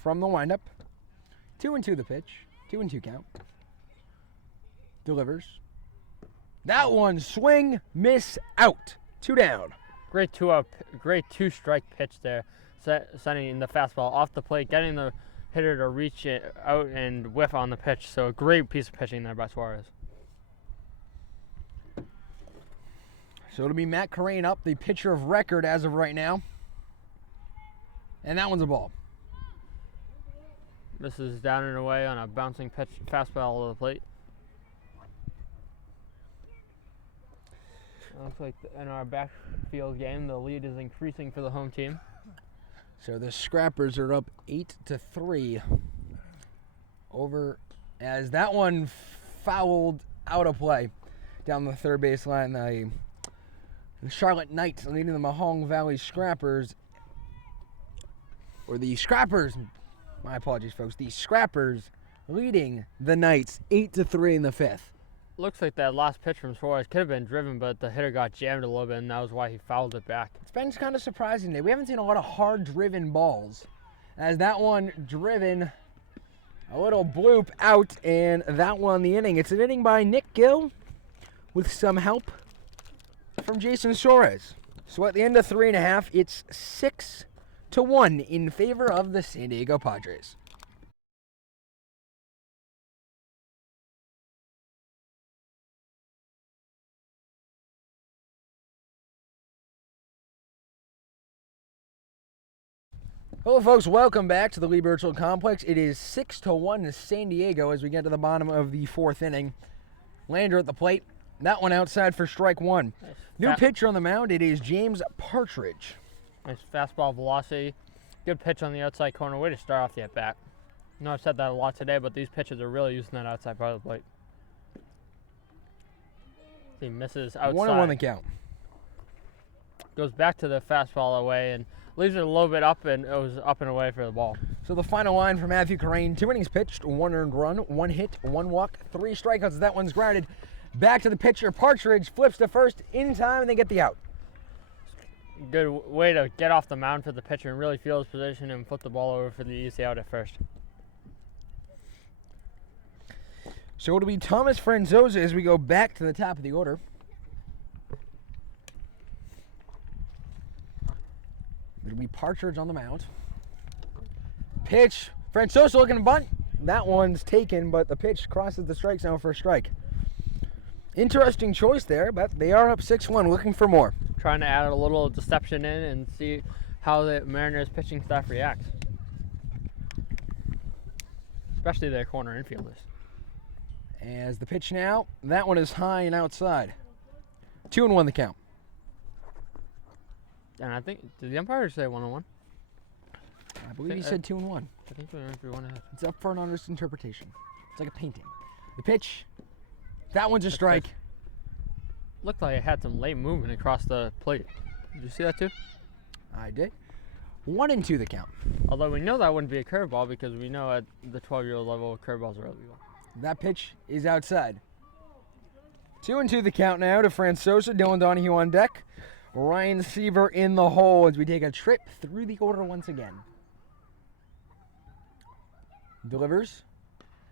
from the windup. 2-2 the pitch. 2-2 count. Delivers. That one swing, miss, out. 2 down. Great two-strike pitch there, sending the fastball off the plate, getting the hitter to reach it out and whiff on the pitch. So a great piece of pitching there by Suarez. So it'll be Matt Crane up, the pitcher of record as of right now. And that one's a ball. Misses down and away on a bouncing pitch fastball to the plate. Looks like in our backfield game, the lead is increasing for the home team. So the Scrappers are up 8-3 over as that one fouled out of play down the third base line. The Charlotte Knights leading the Mahong Valley Scrappers, or the Scrappers, my apologies, folks. The Scrappers leading the Knights 8-3 in the 5th. Looks like that last pitch from Suarez could have been driven, but the hitter got jammed a little bit, and that was why he fouled it back. It's been kind of surprising today. We haven't seen a lot of hard-driven balls. As that one driven, a little bloop out, and that one the inning. It's an inning by Nick Gill with some help from Jason Suarez. So at the end of 3.5, it's 6-1 in favor of the San Diego Padres. Hello, folks. Welcome back to the Lee Birchall Complex. It is 6-1 to San Diego as we get to the bottom of the 4th inning. Lander at the plate. That one outside for strike 1. Nice. New pitcher on the mound. It is James Partridge. Nice fastball velocity. Good pitch on the outside corner. Way to start off the at-bat. I know I've said that a lot today, but these pitchers are really using that outside part of the plate. He misses outside. 1-1 the count. Goes back to the fastball away and leaves it a little bit up, and it was up and away for the ball. So the final line for Matthew Crane: 2 innings pitched, 1 earned run, 1 hit, 1 walk, 3 strikeouts. That one's grounded. Back to the pitcher. Partridge flips to first in time, and they get the out. Good way to get off the mound for the pitcher and really feel his position and flip the ball over for the easy out at first. So it'll be Thomas Franzosa as we go back to the top of the order. It'll be Partridge on the mound. Pitch. Franzosa looking to bunt. That one's taken, but the pitch crosses the strike zone for a strike. Interesting choice there, but they are up 6-1, looking for more. Trying to add a little deception in and see how the Mariners pitching staff reacts. Especially their corner infielders. As the pitch now, that one is high and outside. 2-1 the count. And I think, did the umpire say 1-1? I believe he said 2-1. I think we went for 1-1. It's up for an honest interpretation. It's like a painting. The pitch, that one's a strike. Looked like it had some late movement across the plate. Did you see that too? I did. 1-2 the count. Although we know that wouldn't be a curveball because we know at the 12-year-old level curveballs are illegal. That pitch is outside. 2-2 the count now to Franzosa. Dylan Donahue on deck. Ryan Seaver in the hole as we take a trip through the order once again. Delivers.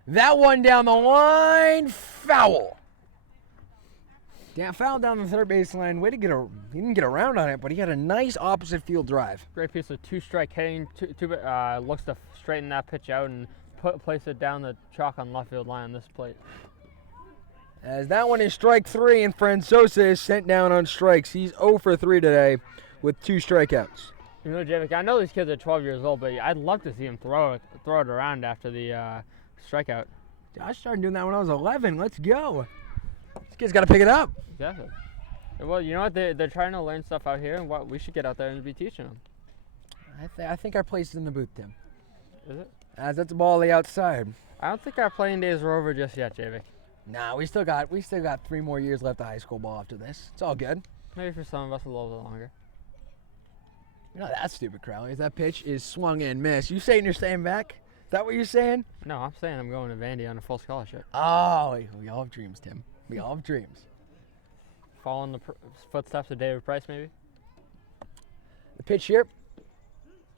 That one down the line. Foul. Foul down the third baseline. Way to get he didn't get around on it, but he had a nice opposite field drive. Great piece of two-strike hitting. Looks to straighten that pitch out and place it down the chalk on left field line on this plate. As that one is strike 3, and Franzosa is sent down on strikes. He's 0 for 3 today with 2 strikeouts. You know, Javik, I know these kids are 12 years old, but I'd love to see him throw it around after the strikeout. I started doing that when I was 11. Let's go. This kid's got to pick it up. Exactly. Well, you know what? They're trying to learn stuff out here, and we should get out there and be teaching them. I think our place is in the booth, Tim. Is it? As that's the ball on the outside. I don't think our playing days are over just yet, Javik. Nah, we still got 3 more years left of high school ball after this. It's all good. Maybe for some of us a little bit longer. You're not that stupid, Crowley. That pitch is swung and missed. You saying you're staying back? Is that what you're saying? No, I'm saying I'm going to Vandy on a full scholarship. Oh, we all have dreams, Tim. We all have dreams. Following the footsteps of David Price, maybe? The pitch here.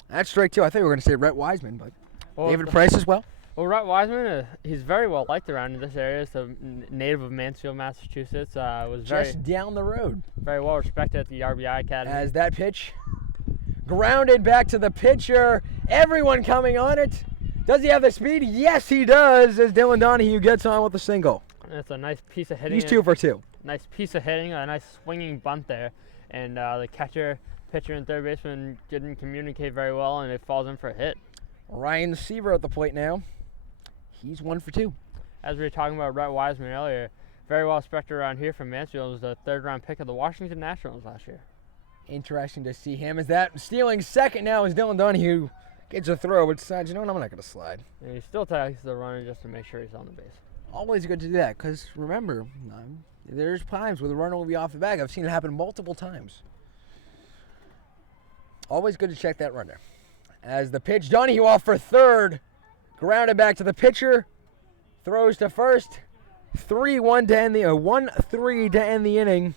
That's strike 2. I think we were going to say Rhett Wiseman, but Well, David Price as well. Well, Rhett Wiseman, he's very well liked around in this area. He's a native of Mansfield, Massachusetts. Was just down the road. Very well respected at the RBI Academy. As that pitch grounded back to the pitcher. Everyone coming on it. Does he have the speed? Yes, he does, as Dylan Donahue gets on with a single. And it's a nice piece of hitting. He's 2 for 2. Nice piece of hitting, a nice swinging bunt there. And the catcher, pitcher, and third baseman didn't communicate very well, and it falls in for a hit. Ryan Seaver at the plate now. He's 1 for 2. As we were talking about Rhett Wiseman earlier, very well respected around here from Mansfield. Was the 3rd-round pick of the Washington Nationals last year. Interesting to see him. As that stealing second now as Dylan Donahue gets a throw, but decides, you know what, I'm not going to slide. And he still takes the runner just to make sure he's on the base. Always good to do that, because remember, there's times where the runner will be off the bag. I've seen it happen multiple times. Always good to check that runner. As the pitch, Donahue off for third. Grounded back to the pitcher. Throws to first. 1-3 to end the inning.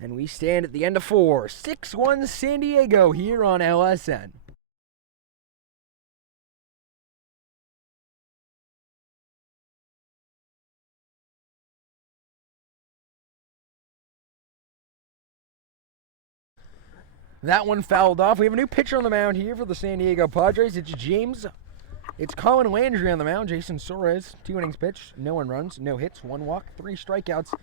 And we stand at the end of 4. 6-1 San Diego here on LSN. That one fouled off. We have a new pitcher on the mound here for the San Diego Padres. It's Colin Landry on the mound. Jason Suarez, 2 innings pitched. No one runs, no hits, 1 walk, 3 strikeouts.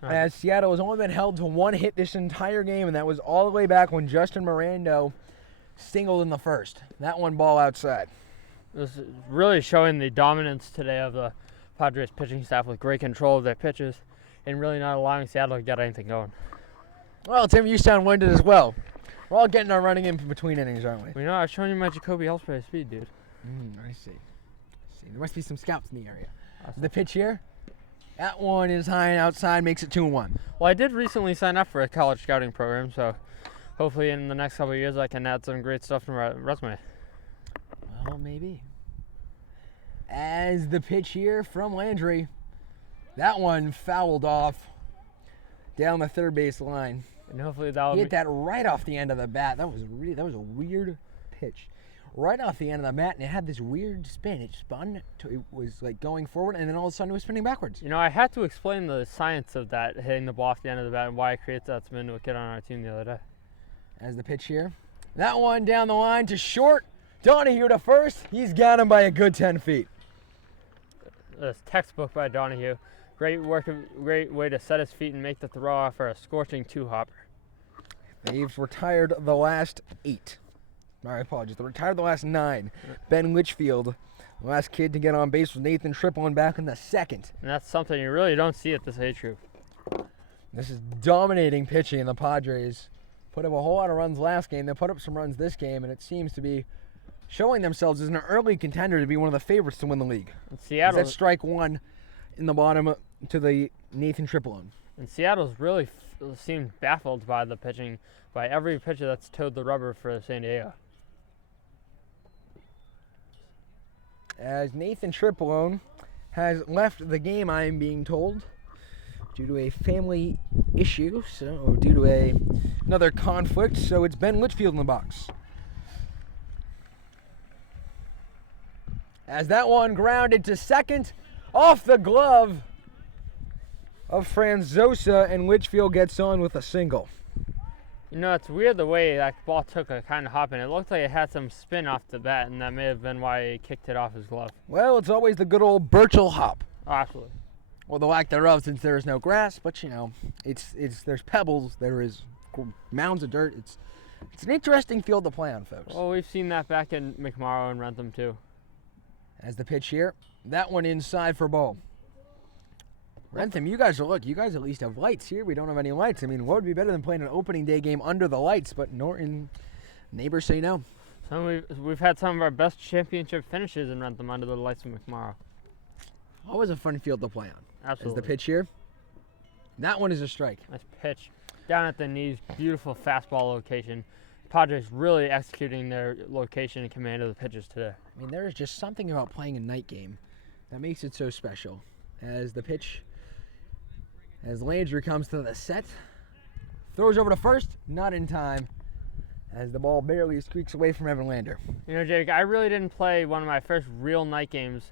As Seattle has only been held to 1 hit this entire game, and that was all the way back when Justin Mirando singled in the first. That one ball outside. This is really showing the dominance today of the Padres pitching staff with great control of their pitches and really not allowing Seattle to get anything going. Well, Tim, you sound winded as well. We're all getting our running in between innings, aren't we? You know, I was showing you my Jacoby Ellsbury speed, dude. I see. There must be some scouts in the area. The pitch here. That one is high and outside, makes it 2-1. Well, I did recently sign up for a college scouting program, so hopefully in the next couple of years I can add some great stuff to my resume. Well, maybe. As the pitch here from Landry. That one fouled off down the third base line. And hopefully that'll hit that right off the end of the bat. That was a weird pitch. right off the end of the mat, and it had this weird spin. It spun, it was like going forward, and then all of a sudden it was spinning backwards. I had to explain the science of that, hitting the ball off the end of the bat, and why it creates that spin to a kid on our team the other day. As the pitch here. That one down the line to short. Donahue to first. He's got him by a good 10 feet. This textbook by Donahue. Great way to set his feet and make the throw off for a scorching 2-hopper. They've retired the last 8. My apologies. They retired the last 9. Ben Litchfield, the last kid to get on base, was Nathan Triplin back in the second. And that's something you really don't see at this age group. This is dominating pitching, and the Padres put up a whole lot of runs last game. They put up some runs this game, and it seems to be showing themselves as an early contender to be one of the favorites to win the league. And Seattle. That's strike 1 in the bottom to the Nathan Triplin. And Seattle's really seemed baffled by the pitching, by every pitcher that's towed the rubber for San Diego. As Nathan Triplin has left the game, I am being told, due to a family issue, so due to another conflict. So it's Ben Litchfield in the box. As that one grounded to second, off the glove of Franzosa, and Litchfield gets on with a single. It's weird the way that ball took a kind of hop, and it looked like it had some spin off the bat, and that may have been why he kicked it off his glove. Well, it's always the good old Burchell hop. Oh, absolutely. Well, the lack thereof, since there is no grass, but it's there's pebbles, there is mounds of dirt. It's an interesting field to play on, folks. Well, we've seen that back in McMorrow and Rentham too. As the pitch here, that one inside for ball. Rentham, you guys at least have lights here. We don't have any lights. I mean, what would be better than playing an opening day game under the lights? But Norton, neighbors say no. We've had some of our best championship finishes in Rentham under the lights of McMorrow. Always a fun field to play on. Absolutely. As the pitch here, that one is a strike. Nice pitch. Down at the knees, beautiful fastball location. Padres really executing their location and command of the pitches today. I mean, there is just something about playing a night game that makes it so special. As the pitch, as Landry comes to the set, throws over to first, not in time, as the ball barely squeaks away from Evan Lander. Jake, I really didn't play one of my first real night games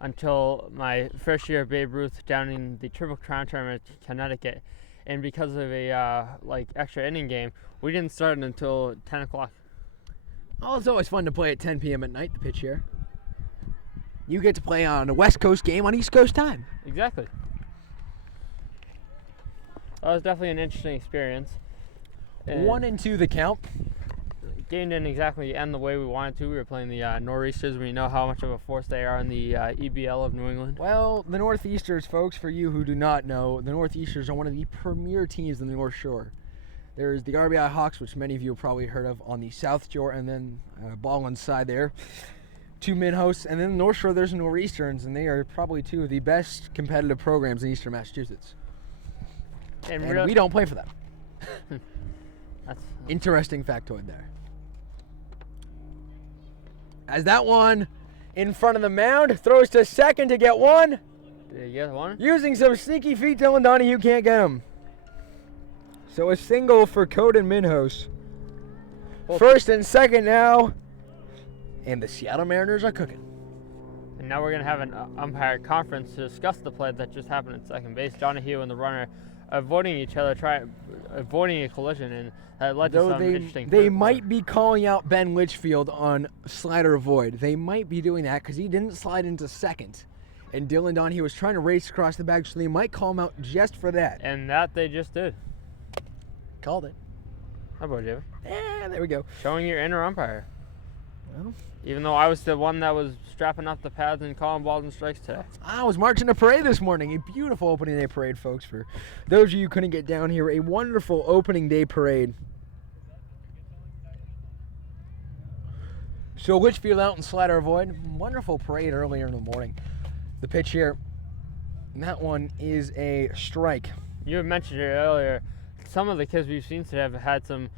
until my first year of Babe Ruth down in the Triple Crown Tournament in Connecticut. And because of a extra inning game, we didn't start until 10 o'clock. Oh, it's always fun to play at 10 p.m. at night, the pitch here. You get to play on a West Coast game on East Coast time. Exactly. That was definitely an interesting experience. 1-2 the count. Game didn't exactly end the way we wanted to. We were playing the Nor'easters. We know how much of a force they are in the EBL of New England. Well, the Northeasters, folks, for you who do not know, the Northeasters are one of the premier teams in the North Shore. There's the RBI Hawks, which many of you have probably heard of, on the South Shore, and then Baldwin side there. 2 mid-hosts, and then the North Shore, there's the Nor'easterns, and they are probably 2 of the best competitive programs in Eastern Massachusetts. And we don't play for them. That's interesting factoid there. As that one in front of the mound, throws to second to get one. Did you get one? Using some sneaky feet, Dylan Donahue can't get him. So a single for Coden Minhos. First and second now. And the Seattle Mariners are cooking. And now we're going to have an umpire conference to discuss the play that just happened at second base. Donahue and the runner avoiding each other, avoiding a collision, and that led to some interesting. They might be calling out Ben Litchfield on slider avoid. They might be doing that because he didn't slide into second. And Dylan Donahue was trying to race across the bag, so they might call him out just for that. And that they just did. Called it. How about you? Yeah, there we go. Showing your inner umpire. Well, even though I was the one that was strapping up the pads and calling balls and strikes today. I was marching a parade this morning. A beautiful opening day parade, folks. For those of you who couldn't get down here, a wonderful opening day parade. So Litchfield out and slider avoid. Wonderful parade earlier in the morning. The pitch here, and that one is a strike. You had mentioned it earlier. Some of the kids we've seen today have had some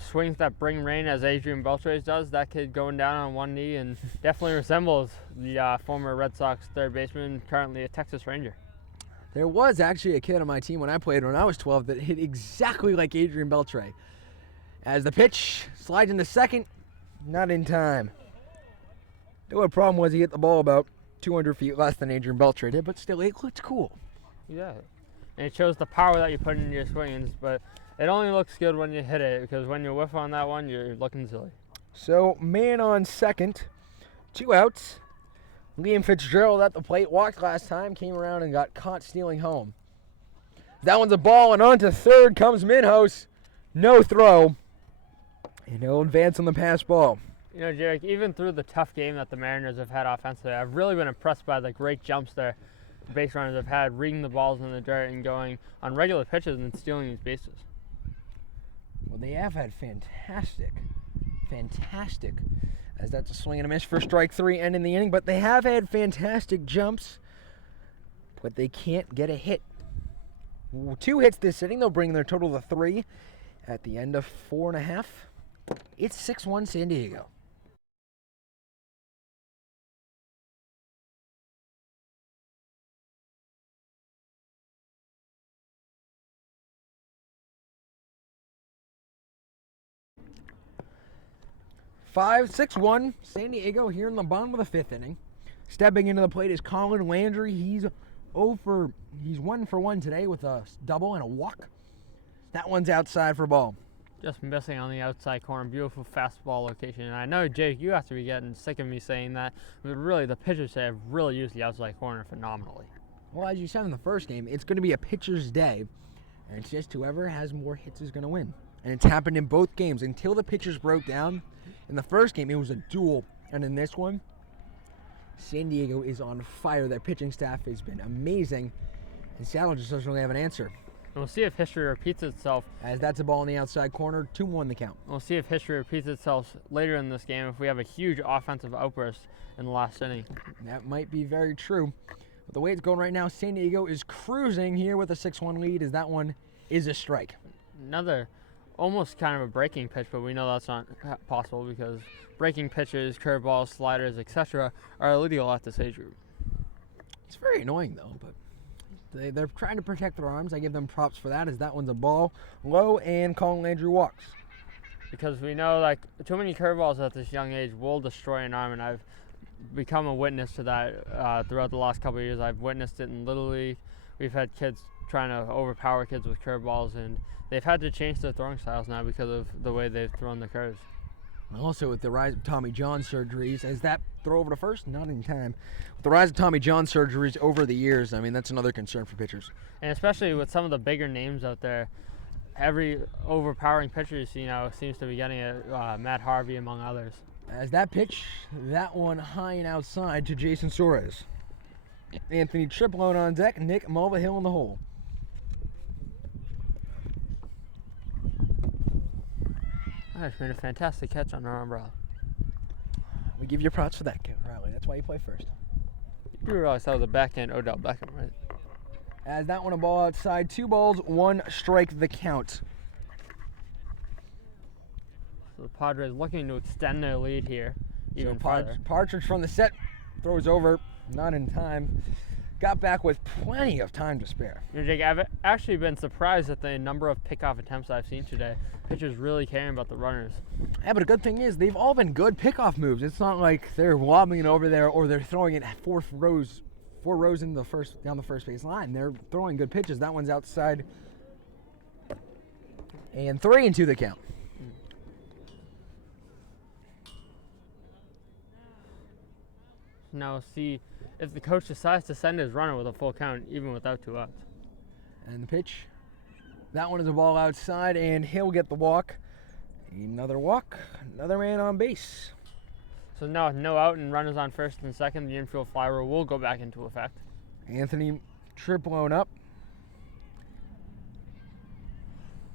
swings that bring rain, as Adrian Beltres does. That kid going down on one knee and definitely resembles the former Red Sox third baseman, currently a Texas Ranger. There was actually a kid on my team when I played when I was 12 that hit exactly like Adrian Beltre. As the pitch slides into second, not in time. The only problem was he hit the ball about 200 feet less than Adrian Beltre did, but still, it looked cool. Yeah. And it shows the power that you put in your swings, but it only looks good when you hit it, because when you whiff on that one, you're looking silly. So, man on second, 2 outs. Liam Fitzgerald at the plate, walked last time, came around and got caught stealing home. That one's a ball, and on to third comes Minhos. No throw. And he'll advance on the pass ball. You know, Jake, even through the tough game that the Mariners have had offensively, I've really been impressed by the great jumps their base runners have had, reading the balls in the dirt and going on regular pitches and stealing these bases. Well, they have had fantastic, as that's a swing and a miss for strike 3 ending the inning, but they have had fantastic jumps, but they can't get a hit. 2 hits this inning, they'll bring their total to 3 at the end of 4.5. It's 6-1 San Diego. Five, 6-1, San Diego here in the bottom of the 5th inning. Stepping into the plate is Colin Landry. He's 1 for 1 today with a double and a walk. That one's outside for ball. Just missing on the outside corner. Beautiful fastball location. And I know, Jake, you have to be getting sick of me saying that, but really the pitchers have really used the outside corner phenomenally. Well, as you said in the first game, it's going to be a pitcher's day, and it's just whoever has more hits is going to win. And it's happened in both games. Until the pitchers broke down, in the first game, it was a duel. And in this one, San Diego is on fire. Their pitching staff has been amazing. And Seattle just doesn't really have an answer. And we'll see if history repeats itself. As that's a ball in the outside corner, 2-1 the count. We'll see if history repeats itself later in this game if we have a huge offensive outburst in the last inning. That might be very true. But the way it's going right now, San Diego is cruising here with a 6-1 lead, as that one is a strike. Another almost kind of a breaking pitch, but we know that's not possible because breaking pitches, curveballs, sliders, etc. are illegal at this age group. It's very annoying, though, but they're trying to protect their arms. I give them props for that, as that one's a ball low and Colin Landry walks. Because we know, like, too many curveballs at this young age will destroy an arm, and I've become a witness to that throughout the last couple of years. I've witnessed it in Little League. We've had kids trying to overpower kids with curveballs, and they've had to change their throwing styles now because of the way they've thrown the curves. Also, with the rise of Tommy John surgeries, as that throw over to first, not in time. With the rise of Tommy John surgeries over the years, I mean, that's another concern for pitchers. And especially with some of the bigger names out there, every overpowering pitcher you see now seems to be getting it, Matt Harvey among others. As that pitch, that one high and outside to Jason Suarez. Anthony Triplone on deck, Nick Mulvihill in the hole. I've made a fantastic catch on our umbrella. We give you props for that, Riley. That's why you play first. You realize that was a backhand Odell Beckham, right? As that one a ball outside, 2 balls, 1 strike the count. So the Padres looking to extend their lead here even farther. Partridge from the set throws over, not in time. Got back with plenty of time to spare. You know, Jake, I've actually been surprised at the number of pickoff attempts I've seen today. Pitchers really caring about the runners. Yeah, but a good thing is they've all been good pickoff moves. It's not like they're lobbing it over there or they're throwing it 4 rows in the down the first base line. They're throwing good pitches. That one's outside. And 3-2 the count. Now see if the coach decides to send his runner with a full count, even without 2 outs. And the pitch. That one is a ball outside, and he'll get the walk. Another walk. Another man on base. So now with no out and runners on first and second, the infield fly rule will go back into effect. Anthony Triplone up.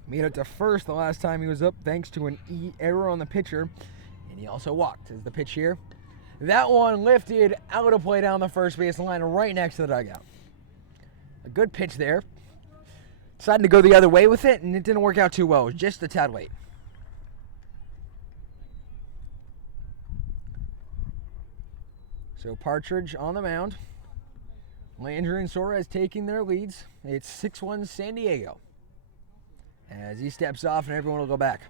Made it to first the last time he was up, thanks to an error on the pitcher. And he also walked. As the pitch here. That one lifted out of play down the first base line right next to the dugout. A good pitch there. Decided to go the other way with it, and it didn't work out too well. It was just a tad late. So Partridge on the mound. Landry and Suarez taking their leads. It's 6-1 San Diego. As he steps off and everyone will go back.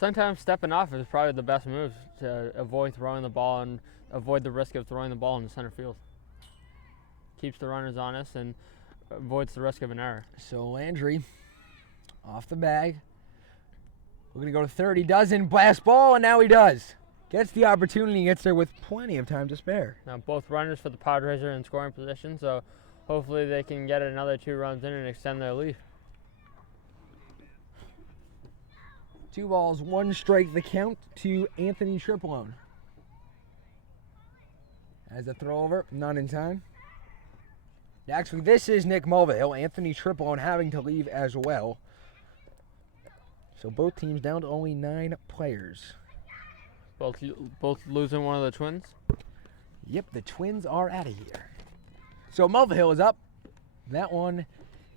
Sometimes stepping off is probably the best move to avoid throwing the ball and avoid the risk of throwing the ball in the center field. Keeps the runners honest and avoids the risk of an error. So Landry off the bag. We're going to go to third. He doesn't. Blast ball, and now he does. Gets the opportunity, gets there with plenty of time to spare. Now both runners for the Padres are in scoring position, so hopefully they can get another 2 runs in and extend their lead. 2 balls, 1 strike, the count to Anthony Triplone. As a throw over, not in time. Actually, this is Nick Mulvihill. Anthony Triplone having to leave as well. So both teams down to only 9 players. Both losing one of the Twins. Yep, the Twins are out of here. So Mulvihill is up. That one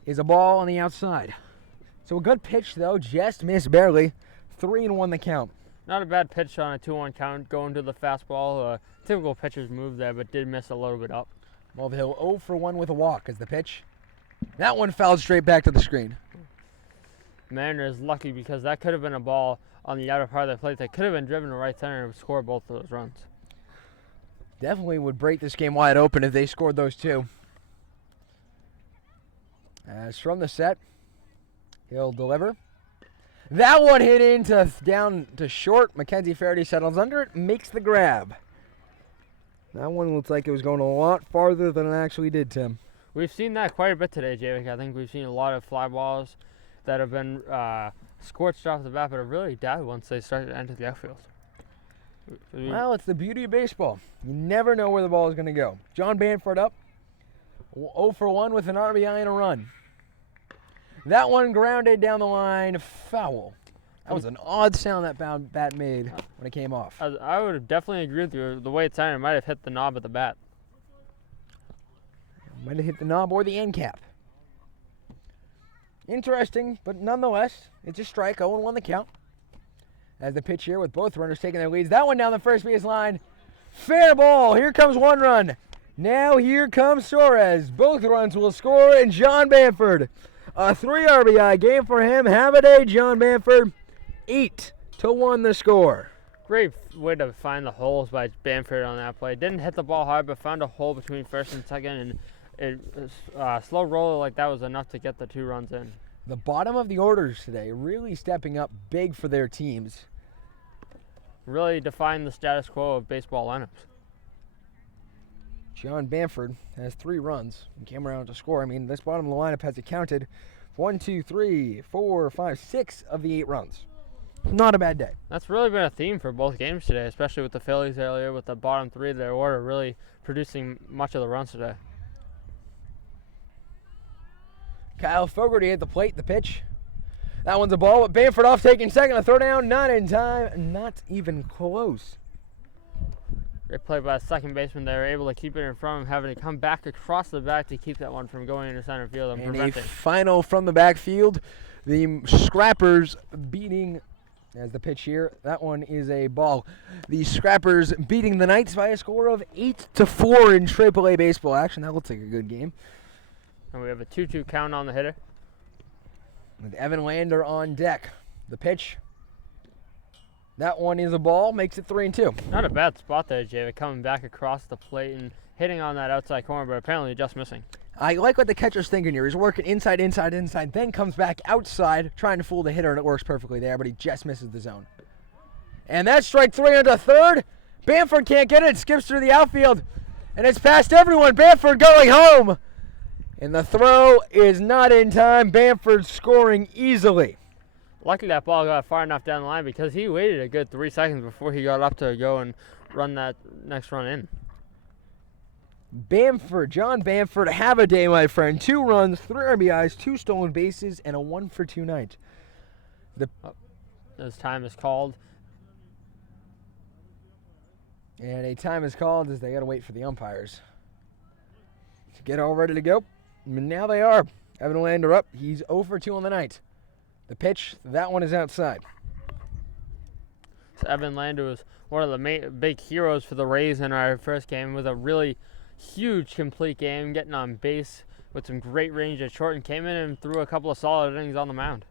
is a ball on the outside. So a good pitch, though, just missed barely. 3-1 the count. Not a bad pitch on a 2-1 count, going to the fastball. Typical pitcher's move there, but did miss a little bit up. Mulvihill 0 for 1 with a walk as the pitch. That one fouled straight back to the screen. Mariner is lucky because that could have been a ball on the outer part of the plate that could have been driven to right center and score both of those runs. Definitely would break this game wide open if they scored those 2. As from the set, he'll deliver. That one hit into down to short. Mackenzie Faraday settles under it, makes the grab. That one looks like it was going a lot farther than it actually did, Tim. We've seen that quite a bit today, Javik. I think we've seen a lot of fly balls that have been scorched off the bat, but have really died once they started to enter the outfield. Well, it's the beauty of baseball. You never know where the ball is going to go. John Banford up, 0 for 1 with an RBI and a run. That one grounded down the line, foul. That was an odd sound that bat made when it came off. I would definitely agree with you. The way it sounded, it might have hit the knob of the bat. Might have hit the knob or the end cap. Interesting, but nonetheless, it's a strike. 0-1 the count. As the pitch here with both runners taking their leads. That one down the first base line. Fair ball. Here comes 1 run. Now here comes Suarez. Both runs will score, and John Banford. A 3 RBI game for him. Have a day, John Banford. 8-1 the score. Great way to find the holes by Banford on that play. Didn't hit the ball hard, but found a hole between first and second, and slow roller like that was enough to get the 2 runs in. The bottom of the orders today really stepping up big for their teams. Really defined the status quo of baseball lineups. John Banford has 3 runs and came around to score. I mean, this bottom of the lineup has accounted 1, 2, 3, 4, 5, 6 of the 8 runs. Not a bad day. That's really been a theme for both games today, especially with the Phillies earlier, with the bottom 3 of their order really producing much of the runs today. Kyle Fogarty at the plate, the pitch. That one's a ball, but Banford off taking second. A throw down, not in time, not even close. Great play by the second baseman. They were able to keep it in front of him, having to come back across the back to keep that one from going into center field and preventing. A final from the backfield. The Scrappers beating, as the pitch here, that one is a ball. The Scrappers beating the Knights by a score of 8-4 in AAA baseball action. That looks like a good game. And we have a 2-2 count on the hitter. With Evan Lander on deck. The pitch. That one is a ball, makes it 3-2. Not a bad spot there, Javid, coming back across the plate and hitting on that outside corner, but apparently just missing. I like what the catcher's thinking here. He's working inside, then comes back outside, trying to fool the hitter, and it works perfectly there, but he just misses the zone. And that's strike 3 into third. Banford can't get it, skips through the outfield, and it's past everyone. Banford going home. And the throw is not in time. Banford scoring easily. Lucky that ball got far enough down the line because he waited a good 3 seconds before he got up to go and run that next run in. Banford, John Banford, have a day, my friend. 2 runs, 3 RBIs, 2 stolen bases, and a 1-for-2 night. His time is called. And a time is called as they got to wait for the umpires to get all ready to go. And now they are. Evan Lander up. He's 0 for 2 on the night. The pitch, that one is outside. So Evan Lander was one of the big heroes for the Rays in our first game with a really huge complete game, getting on base with some great range at short, and came in and threw a couple of solid innings on the mound.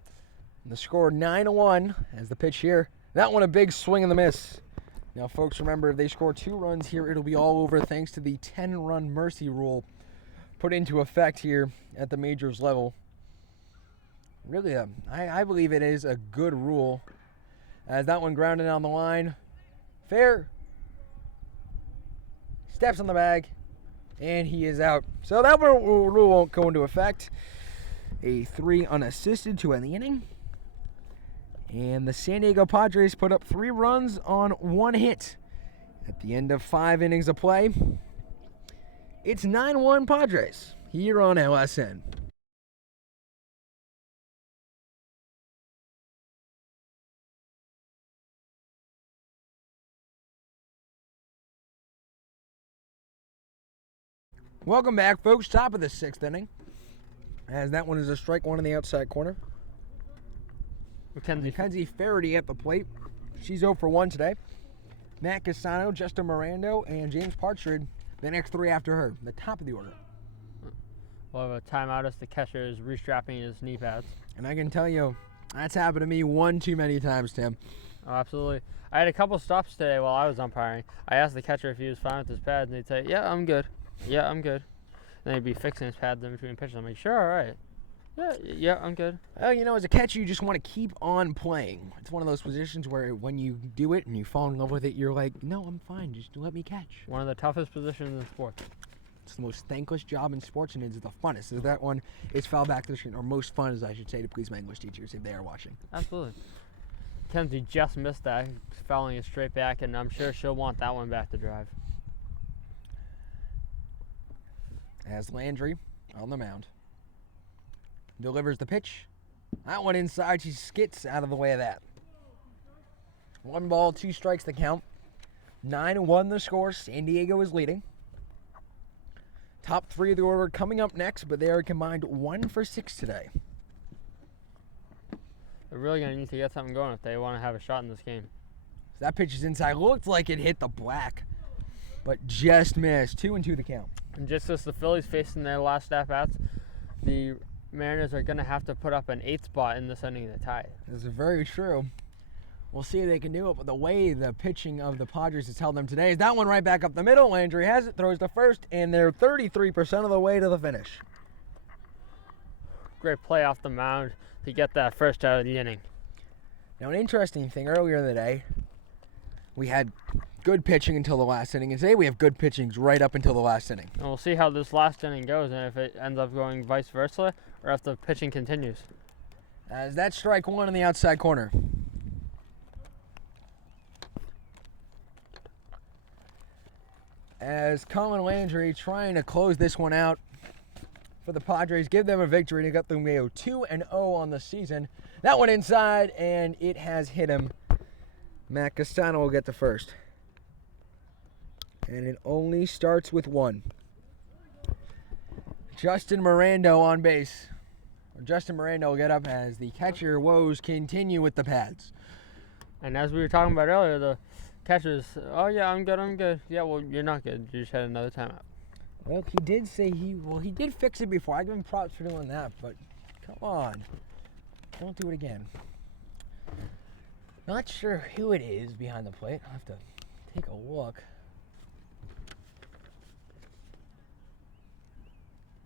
And the score 9-1 as the pitch here. That one a big swing and the miss. Now, folks, remember, if they score 2 runs here, it'll be all over thanks to the 10-run mercy rule put into effect here at the majors level. Really, I believe it is a good rule, as that one grounded on the line. Fair. Steps on the bag, and he is out. So that rule won't go into effect. A 3 unassisted to end the inning. And the San Diego Padres put up 3 runs on 1 hit at the end of 5 innings of play. It's 9-1 Padres here on LSN. Welcome back, folks. Top of the 6th inning. As that one is a strike one in the outside corner. Mackenzie Faraday at the plate. She's 0 for 1 today. Matt Castano, Justin Mirando, and James Partridge, the next 3 after her, the top of the order. We'll have a timeout as the catcher is restrapping his knee pads. And I can tell you, that's happened to me one too many times, Tim. Oh, absolutely. I had a couple stops today while I was umpiring. I asked the catcher if he was fine with his pads, and they'd say, yeah, I'm good. Yeah, I'm good. Then he'd be fixing his pads in between pitches. I'm like, sure, all right. Yeah, I'm good. Well, you know, as a catcher, you just want to keep on playing. It's one of those positions where when you do it and you fall in love with it, you're like, no, I'm fine. Just let me catch. One of the toughest positions in sports. It's the most thankless job in sports, and it's the funnest. So that one is foul back to the screen, or most fun, as I should say, to please my English teachers if they are watching. Absolutely. Kenzie just missed that, fouling it straight back, and I'm sure she'll want that one back to drive. As Landry on the mound delivers the pitch. That one inside. She skits out of the way of that. 1 ball, 2 strikes the count. 9-1 the score. San Diego is leading. Top 3 of the order coming up next, but they are combined 1 for 6 today. They're really going to need to get something going if they want to have a shot in this game. So that pitch is inside. Looked like it hit the black, but just missed. 2-2 the count. And just as the Phillies facing their last at-bats, the Mariners are going to have to put up an 8th spot in this inning to tie it. This is very true. We'll see if they can do it, but the way the pitching of the Padres has held them today is that one right back up the middle. Landry has it, throws to first, and they're 33% of the way to the finish. Great play off the mound to get that first out of the inning. Now, an interesting thing earlier in the day, we had good pitching until the last inning, and today we have good pitchings right up until the last inning. And we'll see how this last inning goes and if it ends up going vice versa or if the pitching continues. As that strike one in the outside corner. As Colin Landry trying to close this one out for the Padres, give them a victory. They got them 2-0 on the season. That one inside, and it has hit him. Matt Castano will get the first. And it only starts with 1. Justin Mirando on base. Justin Mirando will get up as the catcher woes continue with the pads. And as we were talking about earlier, the catcher's, oh yeah, I'm good. Yeah, well, you're not good. You just had another timeout. Well, he did say he did fix it before. I give him props for doing that, but come on. Don't do it again. Not sure who it is behind the plate. I'll have to take a look.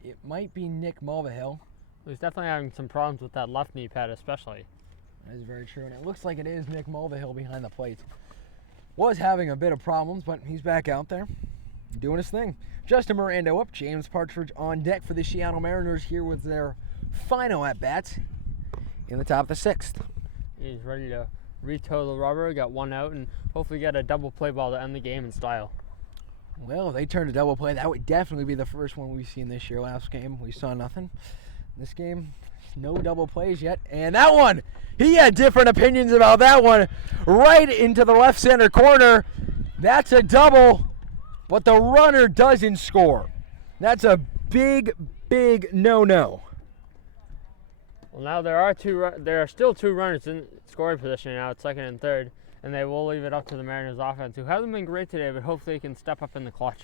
It might be Nick Mulvihill. He's definitely having some problems with that left knee pad especially. That is very true, and it looks like it is Nick Mulvihill behind the plate. Was having a bit of problems, but he's back out there doing his thing. Justin Mirando up, James Partridge on deck for the Seattle Mariners here with their final at-bats in the top of the 6th. He's ready to re-toe the rubber, got 1 out, and hopefully get a double play ball to end the game in style. Well, if they turned a double play, that would definitely be the first one we've seen this year. Last game, we saw nothing. This game, no double plays yet. And that one, he had different opinions about that one. Right into the left center corner. That's a double, but the runner doesn't score. That's a big, big no-no. Well, now there are still 2 runners in scoring position now at second and third, and they will leave it up to the Mariners offense, who hasn't been great today, but hopefully they can step up in the clutch.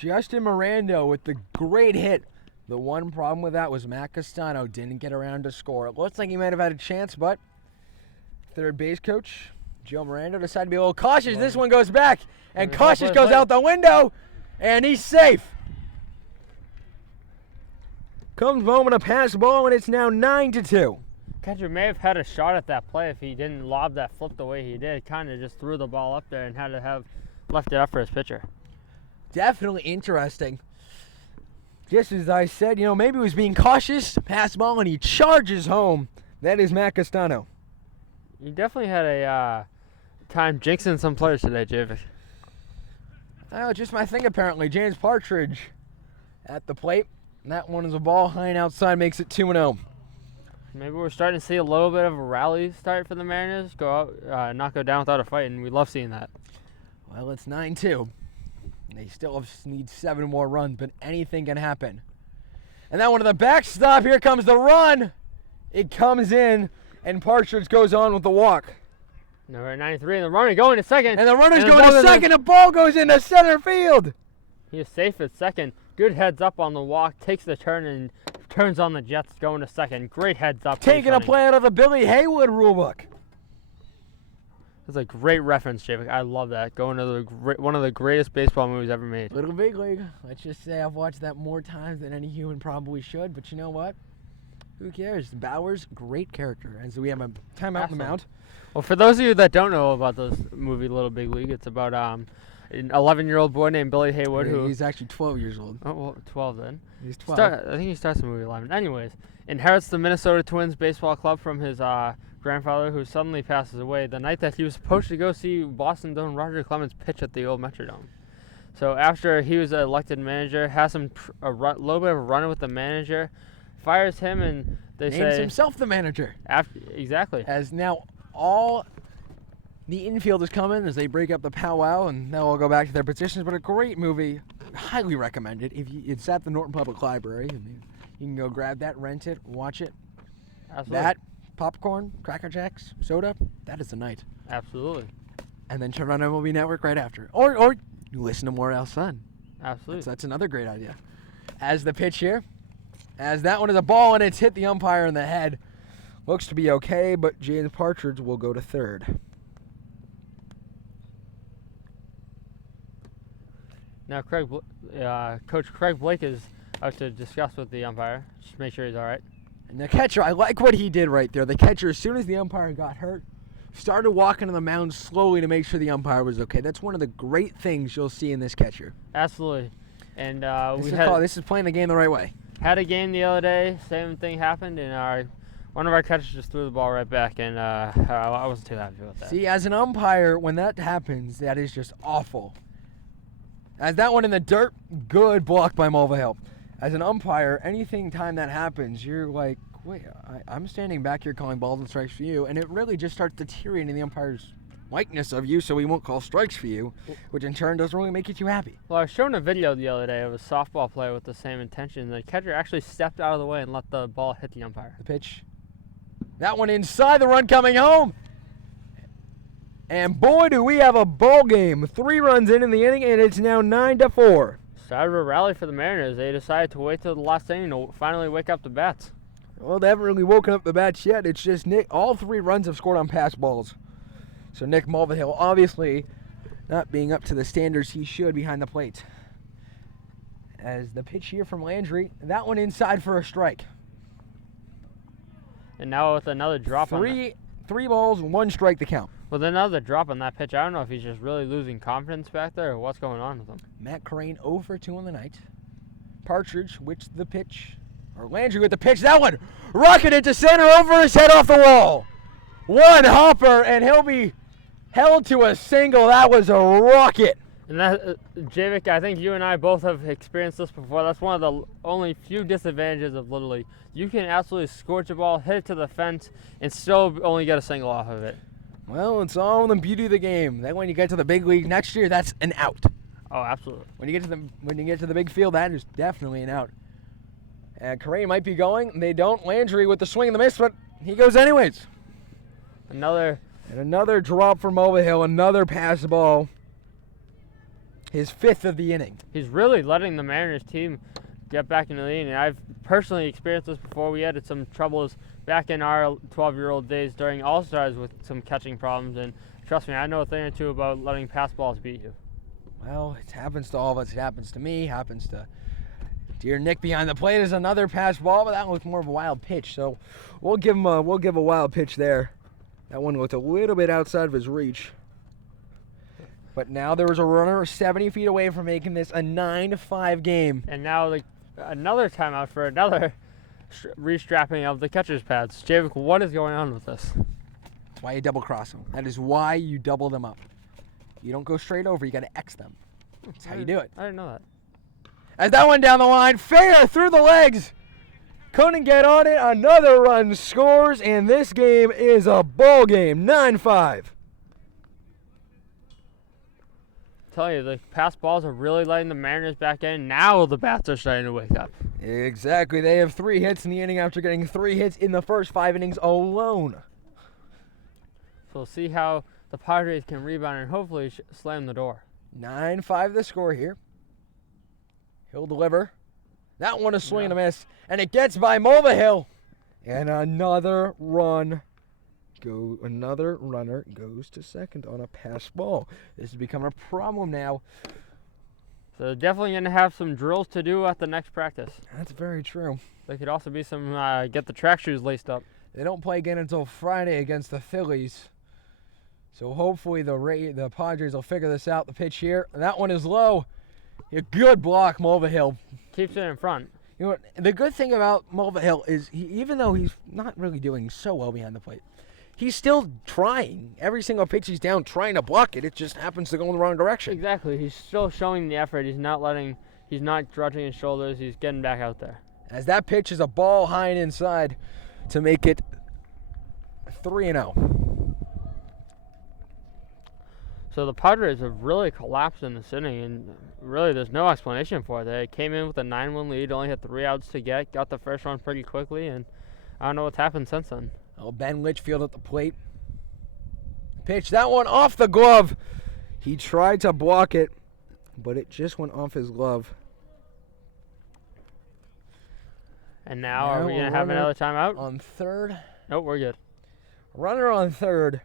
Justin Mirando with the great hit. The one problem with that was Matt Castano didn't get around to score. It looks like he might have had a chance, but third base coach Joe Miranda decided to be a little cautious. This one goes back, and cautious play, goes play. out the window, and he's safe. Comes moment of pass ball, and it's now 9-2. Catcher may have had a shot at that play if he didn't lob that flip the way he did. Kind of just threw the ball up there and had to have left it up for his pitcher. Definitely interesting. Just as I said, maybe he was being cautious. Pass ball, and he charges home. That is Matt Castano. You definitely had a time jinxing some players today, Javik. Oh, just my thing apparently. James Partridge at the plate. And that one is a ball high and outside, makes it 2-0. Maybe we're starting to see a little bit of a rally start for the Mariners. Go out, not go down without a fight, and we love seeing that. Well, it's 9-2. They still need 7 more runs, but anything can happen. And that one to the backstop. Here comes the run. It comes in, and Partridge goes on with the walk. Number 93, and the runner going to second. And the runner's And the going ball to goes second. The ball goes into center field. He is safe at second. Good heads up on the walk. Takes the turn and turns on the Jets going to second. Great heads up. Taking a play out of the Billy Haywood rulebook. That's a great reference, Javik. I love that. Going to one of the greatest baseball movies ever made. Little Big League. Let's just say I've watched that more times than any human probably should. But you know what? Who cares? Bauer's great character. And so we have a timeout on the mound. Well, for those of you that don't know about this movie, Little Big League, it's about an 11-year-old boy named Billy Haywood He's actually 12 years old. Oh, well, 12 then. He's 12. I think he starts the movie 11. Anyways, inherits the Minnesota Twins baseball club from his grandfather, who suddenly passes away the night that he was supposed to go see Boston Don Roger Clemens pitch at the old Metrodome. So after he was elected manager, has a little bit of a run with the manager, fires him, and they Names say himself the manager. Exactly. As now all the infielders come in as they break up the powwow, and they'll all go back to their positions. But a great movie, highly recommended. It's at the Norton Public Library, and you can go grab that, rent it, watch it. Absolutely. That, popcorn, Cracker Jacks, soda, that is the night. Absolutely. And then turn on MLB Network right after, or you listen to More Else Sun. Absolutely. That's another great idea. As the pitch here, as that one is a ball and it's hit the umpire in the head. Looks to be okay, but James Partridge will go to third. Now, Coach Craig Blake is out to discuss with the umpire. Just make sure he's all right. And the catcher, I like what he did right there. The catcher, as soon as the umpire got hurt, started walking to the mound slowly to make sure the umpire was okay. That's one of the great things you'll see in this catcher. Absolutely. And this is playing the game the right way. Had a game the other day. Same thing happened, and one of our catchers just threw the ball right back, and I wasn't too happy with that. See, as an umpire, when that happens, that is just awful. As that one in the dirt, good block by Mulvihill. As an umpire, anything time that happens, you're like, wait, I'm standing back here calling balls and strikes for you, and it really just starts deteriorating the umpire's likeness of you, so he won't call strikes for you, which in turn doesn't really make you too happy. Well, I was shown a video the other day of a softball player with the same intention. The catcher actually stepped out of the way and let the ball hit the umpire. The pitch. That one inside, the run coming home. And boy, do we have a ball game. 3 runs in the inning, and it's now 9-4. Started a rally for the Mariners. They decided to wait till the last inning to finally wake up the bats. Well, they haven't really woken up the bats yet. It's just Nick. All 3 runs have scored on pass balls. So Nick Mulvihill obviously not being up to the standards he should behind the plate. As the pitch here from Landry, that one inside for a strike. And now with another drop on three balls, 1 strike to count. With another drop on that pitch, I don't know if he's just really losing confidence back there or what's going on with him. Matt Crane 0 for 2 on the night. Partridge, the pitch, or Landry with the pitch. That one rocketed to center over his head off the wall. One hopper, and he'll be held to a single. That was a rocket. And that, Javik, I think you and I both have experienced this before. That's one of the only few disadvantages of Little League. You can absolutely scorch a ball, hit it to the fence, and still only get a single off of it. Well, it's all in the beauty of the game. Then when you get to the big league next year, that's an out. Oh, absolutely. When you get to the big field, that is definitely an out. And Crane might be going. They don't. Landry with the swing and the miss, but he goes anyways. Another drop from Mulvihill. Another pass ball. His 5th of the inning. He's really letting the Mariners team get back into the inning. I've personally experienced this before. We had some troubles back in our 12-year-old days during All-Stars with some catching problems, and Trust me, I know a thing or two about letting pass balls beat you. Well, it happens to all of us. It happens to me. Happens to dear Nick behind the plate. Is another pass ball, but that one was more of a wild pitch. So we'll give a wild pitch there. That one looked a little bit outside of his reach. But now there was a runner 70 feet away from making this a 9-5 game. And now another timeout for another restrapping of the catcher's pads. Javik, what is going on with this? That's why you double cross them. That is why you double them up. You don't go straight over. You got to X them. That's how you do it. I didn't know that. As that one down the line, fair through the legs. Couldn't get on it. Another run scores, and this game is a ball game. 9-5. Tell you, the pass balls are really letting the Mariners back in. Now the bats are starting to wake up. Exactly. They have 3 hits in the inning after getting 3 hits in the first 5 innings alone. So we'll see how the Padres can rebound and hopefully slam the door. 9-5 the score here. He'll deliver. That one is swing and a miss. And it gets by Mulvihill. And another runner goes to second on a pass ball. This is becoming a problem now. So they're definitely going to have some drills to do at the next practice. That's very true. There could also be some get the track shoes laced up. They don't play again until Friday against the Phillies. So hopefully the Padres will figure this out. The pitch here. That one is low. A good block, Mulvihill. Keeps it in front. You know what? The good thing about Mulvihill is even though he's not really doing so well behind the plate, he's still trying. Every single pitch he's down trying to block it. It just happens to go in the wrong direction. Exactly. He's still showing the effort. He's not drudging his shoulders. He's getting back out there. As that pitch is a ball high and inside to make it 3-0. So the Padres have really collapsed in this inning, and really there's no explanation for it. They came in with a 9-1 lead, only had 3 outs to got the first run pretty quickly, and I don't know what's happened since then. Oh, Ben Litchfield at the plate. Pitch that one off the glove. He tried to block it, but it just went off his glove. And now are we going to have another timeout? On third. Nope, we're good. Runner on third.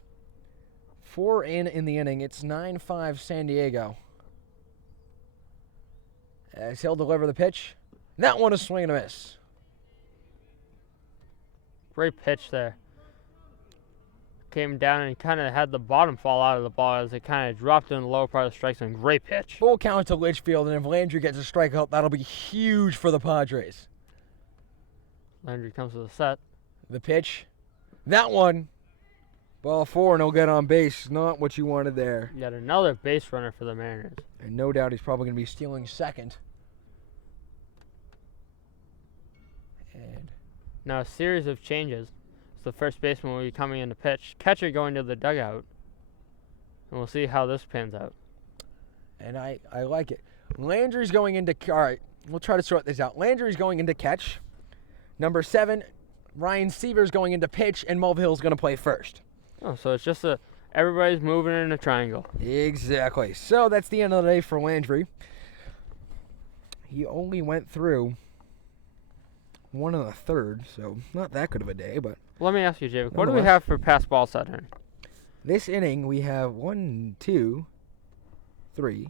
4 in the inning. It's 9-5 San Diego. As he'll deliver the pitch. That one is swing and a miss. Great pitch there. Came down and kind of had the bottom fall out of the ball as it kind of dropped in the lower part of the strike zone. Great pitch. Full count to Litchfield, and if Landry gets a strikeout, that'll be huge for the Padres. Landry comes to the set. The pitch. That one. Ball 4, and he'll get on base. Not what you wanted there. Yet another base runner for the Mariners. And no doubt he's probably going to be stealing second. And now a series of changes. So the first baseman will be coming in to pitch. Catcher going to the dugout. And we'll see how this pans out. And I like it. Landry's going into... All right, we'll try to sort this out. Landry's going into catch. Number 7, Ryan Seaver's going into pitch, and Mulvihill's going to play first. Oh, so it's just everybody's moving in a triangle. Exactly. So that's the end of the day for Landry. He only went through 1 1/3, so not that good of a day, but... Let me ask you, Javik, what do we have for pass ball set inning? This inning, we have 1, 2, 3,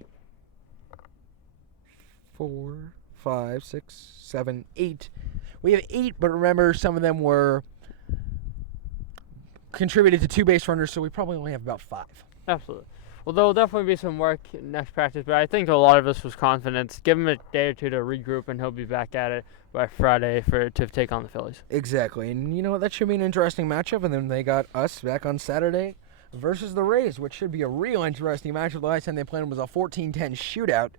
4, 5, 6, 7, 8. We have 8, but remember, some of them were contributed to 2 base runners, so we probably only have about 5. Absolutely. Well, there will definitely be some work next practice, but I think a lot of this was confidence. Give him a day or two to regroup, and he'll be back at it by Friday to take on the Phillies. Exactly, and you know what? That should be an interesting matchup, and then they got us back on Saturday versus the Rays, which should be a real interesting matchup. The last time they played was a 14-10 shootout,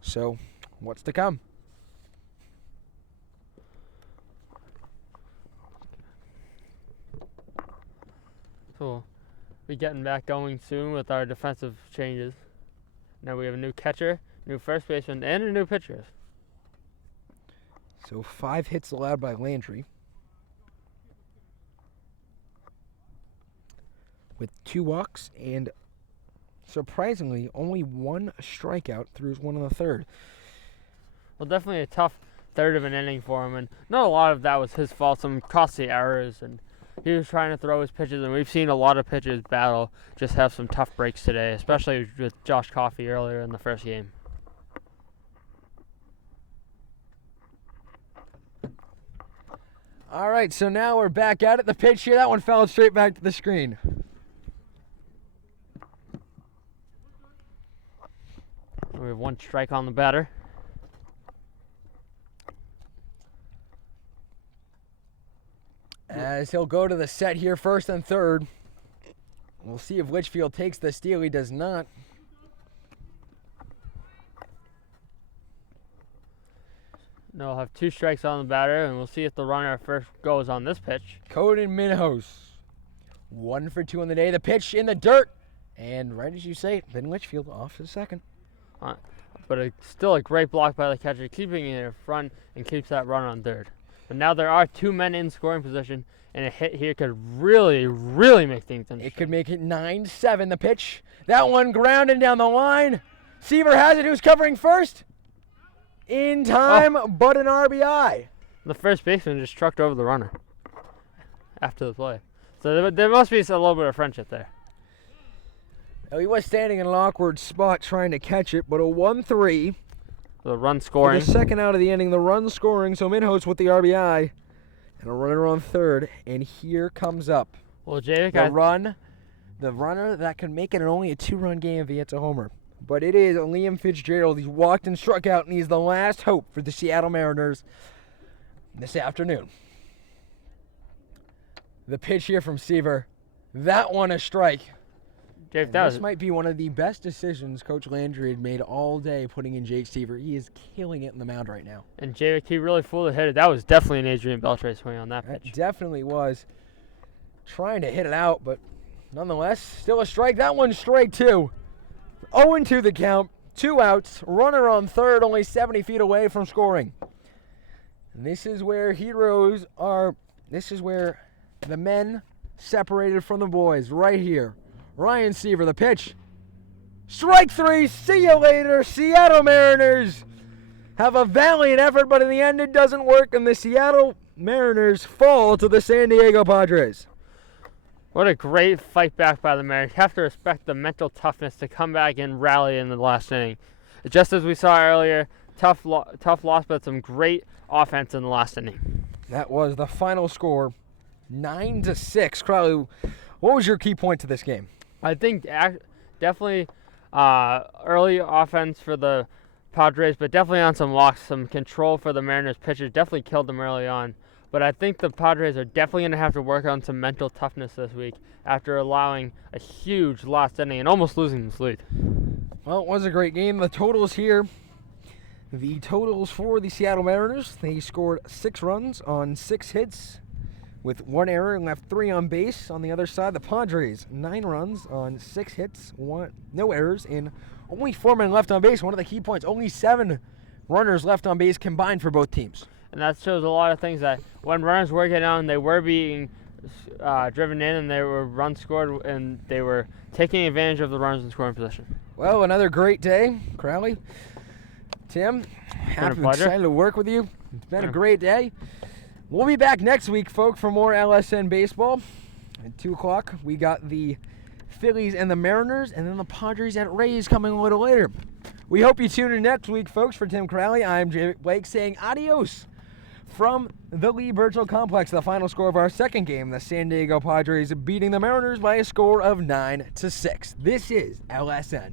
so what's to come? So we'll be getting back going soon with our defensive changes. Now we have a new catcher, new first baseman, and a new pitcher. So 5 hits allowed by Landry, with 2 walks and, surprisingly, only 1 strikeout through 1 1/3. Well, definitely a tough third of an inning for him, and not a lot of that was his fault. Some costly errors and he was trying to throw his pitches, and we've seen a lot of pitchers battle, just have some tough breaks today, especially with Josh Coffey earlier in the first game. All right, so now we're back at it. The pitch here, that one fell straight back to the screen. We have 1 strike on the batter. As he'll go to the set here, first and third. We'll see if Litchfield takes the steal. He does not. No, we'll have 2 strikes on the batter, and we'll see if the runner at first goes on this pitch. Coden Minhos. 1 for 2 on the day. The pitch in the dirt. And right as you say, Ben Litchfield off to the second. But still a great block by the catcher, keeping it in front and keeps that run on third. But now there are 2 men in scoring position, and a hit here could really, really make things interesting. It could make it 9-7. The pitch. That one grounded down the line. Seaver has it. Who's covering first? In time, but an RBI. The first baseman just trucked over the runner after the play. So there must be a little bit of friendship there. Well, he was standing in an awkward spot trying to catch it, but a 1-3. The run scoring. For the second out of the inning, the run scoring. So Minhos with the RBI. And a runner on third. And here comes up Well, Javik, the runner that can make it only a 2-run game if he hits a homer. But it is Liam Fitzgerald. He's walked and struck out, and he's the last hope for the Seattle Mariners this afternoon. The pitch here from Seaver. That one a strike. Jake, This might be one of the best decisions Coach Landry had made all day, putting in Jake Seaver. He is killing it in the mound right now. And Javik, he really fooled the hitter. That was definitely an Adrian Beltre swing on that pitch. That definitely was. Trying to hit it out, but nonetheless, still a strike. That one's strike 2. 0-2 the count. 2 outs. Runner on third, only 70 feet away from scoring. And this is where heroes are. This is where the men separated from the boys. Right here. Ryan Seaver, the pitch. Strike 3. See you later, Seattle Mariners. Have a valiant effort, but in the end it doesn't work, and the Seattle Mariners fall to the San Diego Padres. What a great fight back by the Mariners. You have to respect the mental toughness to come back and rally in the last inning. Just as we saw earlier, tough loss, but some great offense in the last inning. That was the final score, 9-6. Crowley, what was your key point to this game? I think definitely early offense for the Padres, but definitely on some walks, some control for the Mariners pitchers. Definitely killed them early on. But I think the Padres are definitely going to have to work on some mental toughness this week after allowing a huge last inning and almost losing this lead. Well, it was a great game. The totals here. The totals for the Seattle Mariners. They scored 6 runs on 6 hits with 1 error and left 3 on base. On the other side, the Padres, 9 runs on 6 hits, no errors, and only 4 men left on base. One of the key points, only 7 runners left on base combined for both teams. And that shows a lot of things, that when runners were getting on, they were being driven in, and they were runs scored, and they were taking advantage of the runners in scoring position. Well, another great day, Crowley. Tim, happy, excited to work with you. It's been a great day. We'll be back next week, folks, for more LSN baseball. At 2 o'clock, we got the Phillies and the Mariners, and then the Padres at Rays coming a little later. We hope you tune in next week, folks. For Tim Crowley, I'm Javik Blake saying adios from the Lee Birchall Complex. The final score of our second game, the San Diego Padres beating the Mariners by a score of 9-6. This is LSN.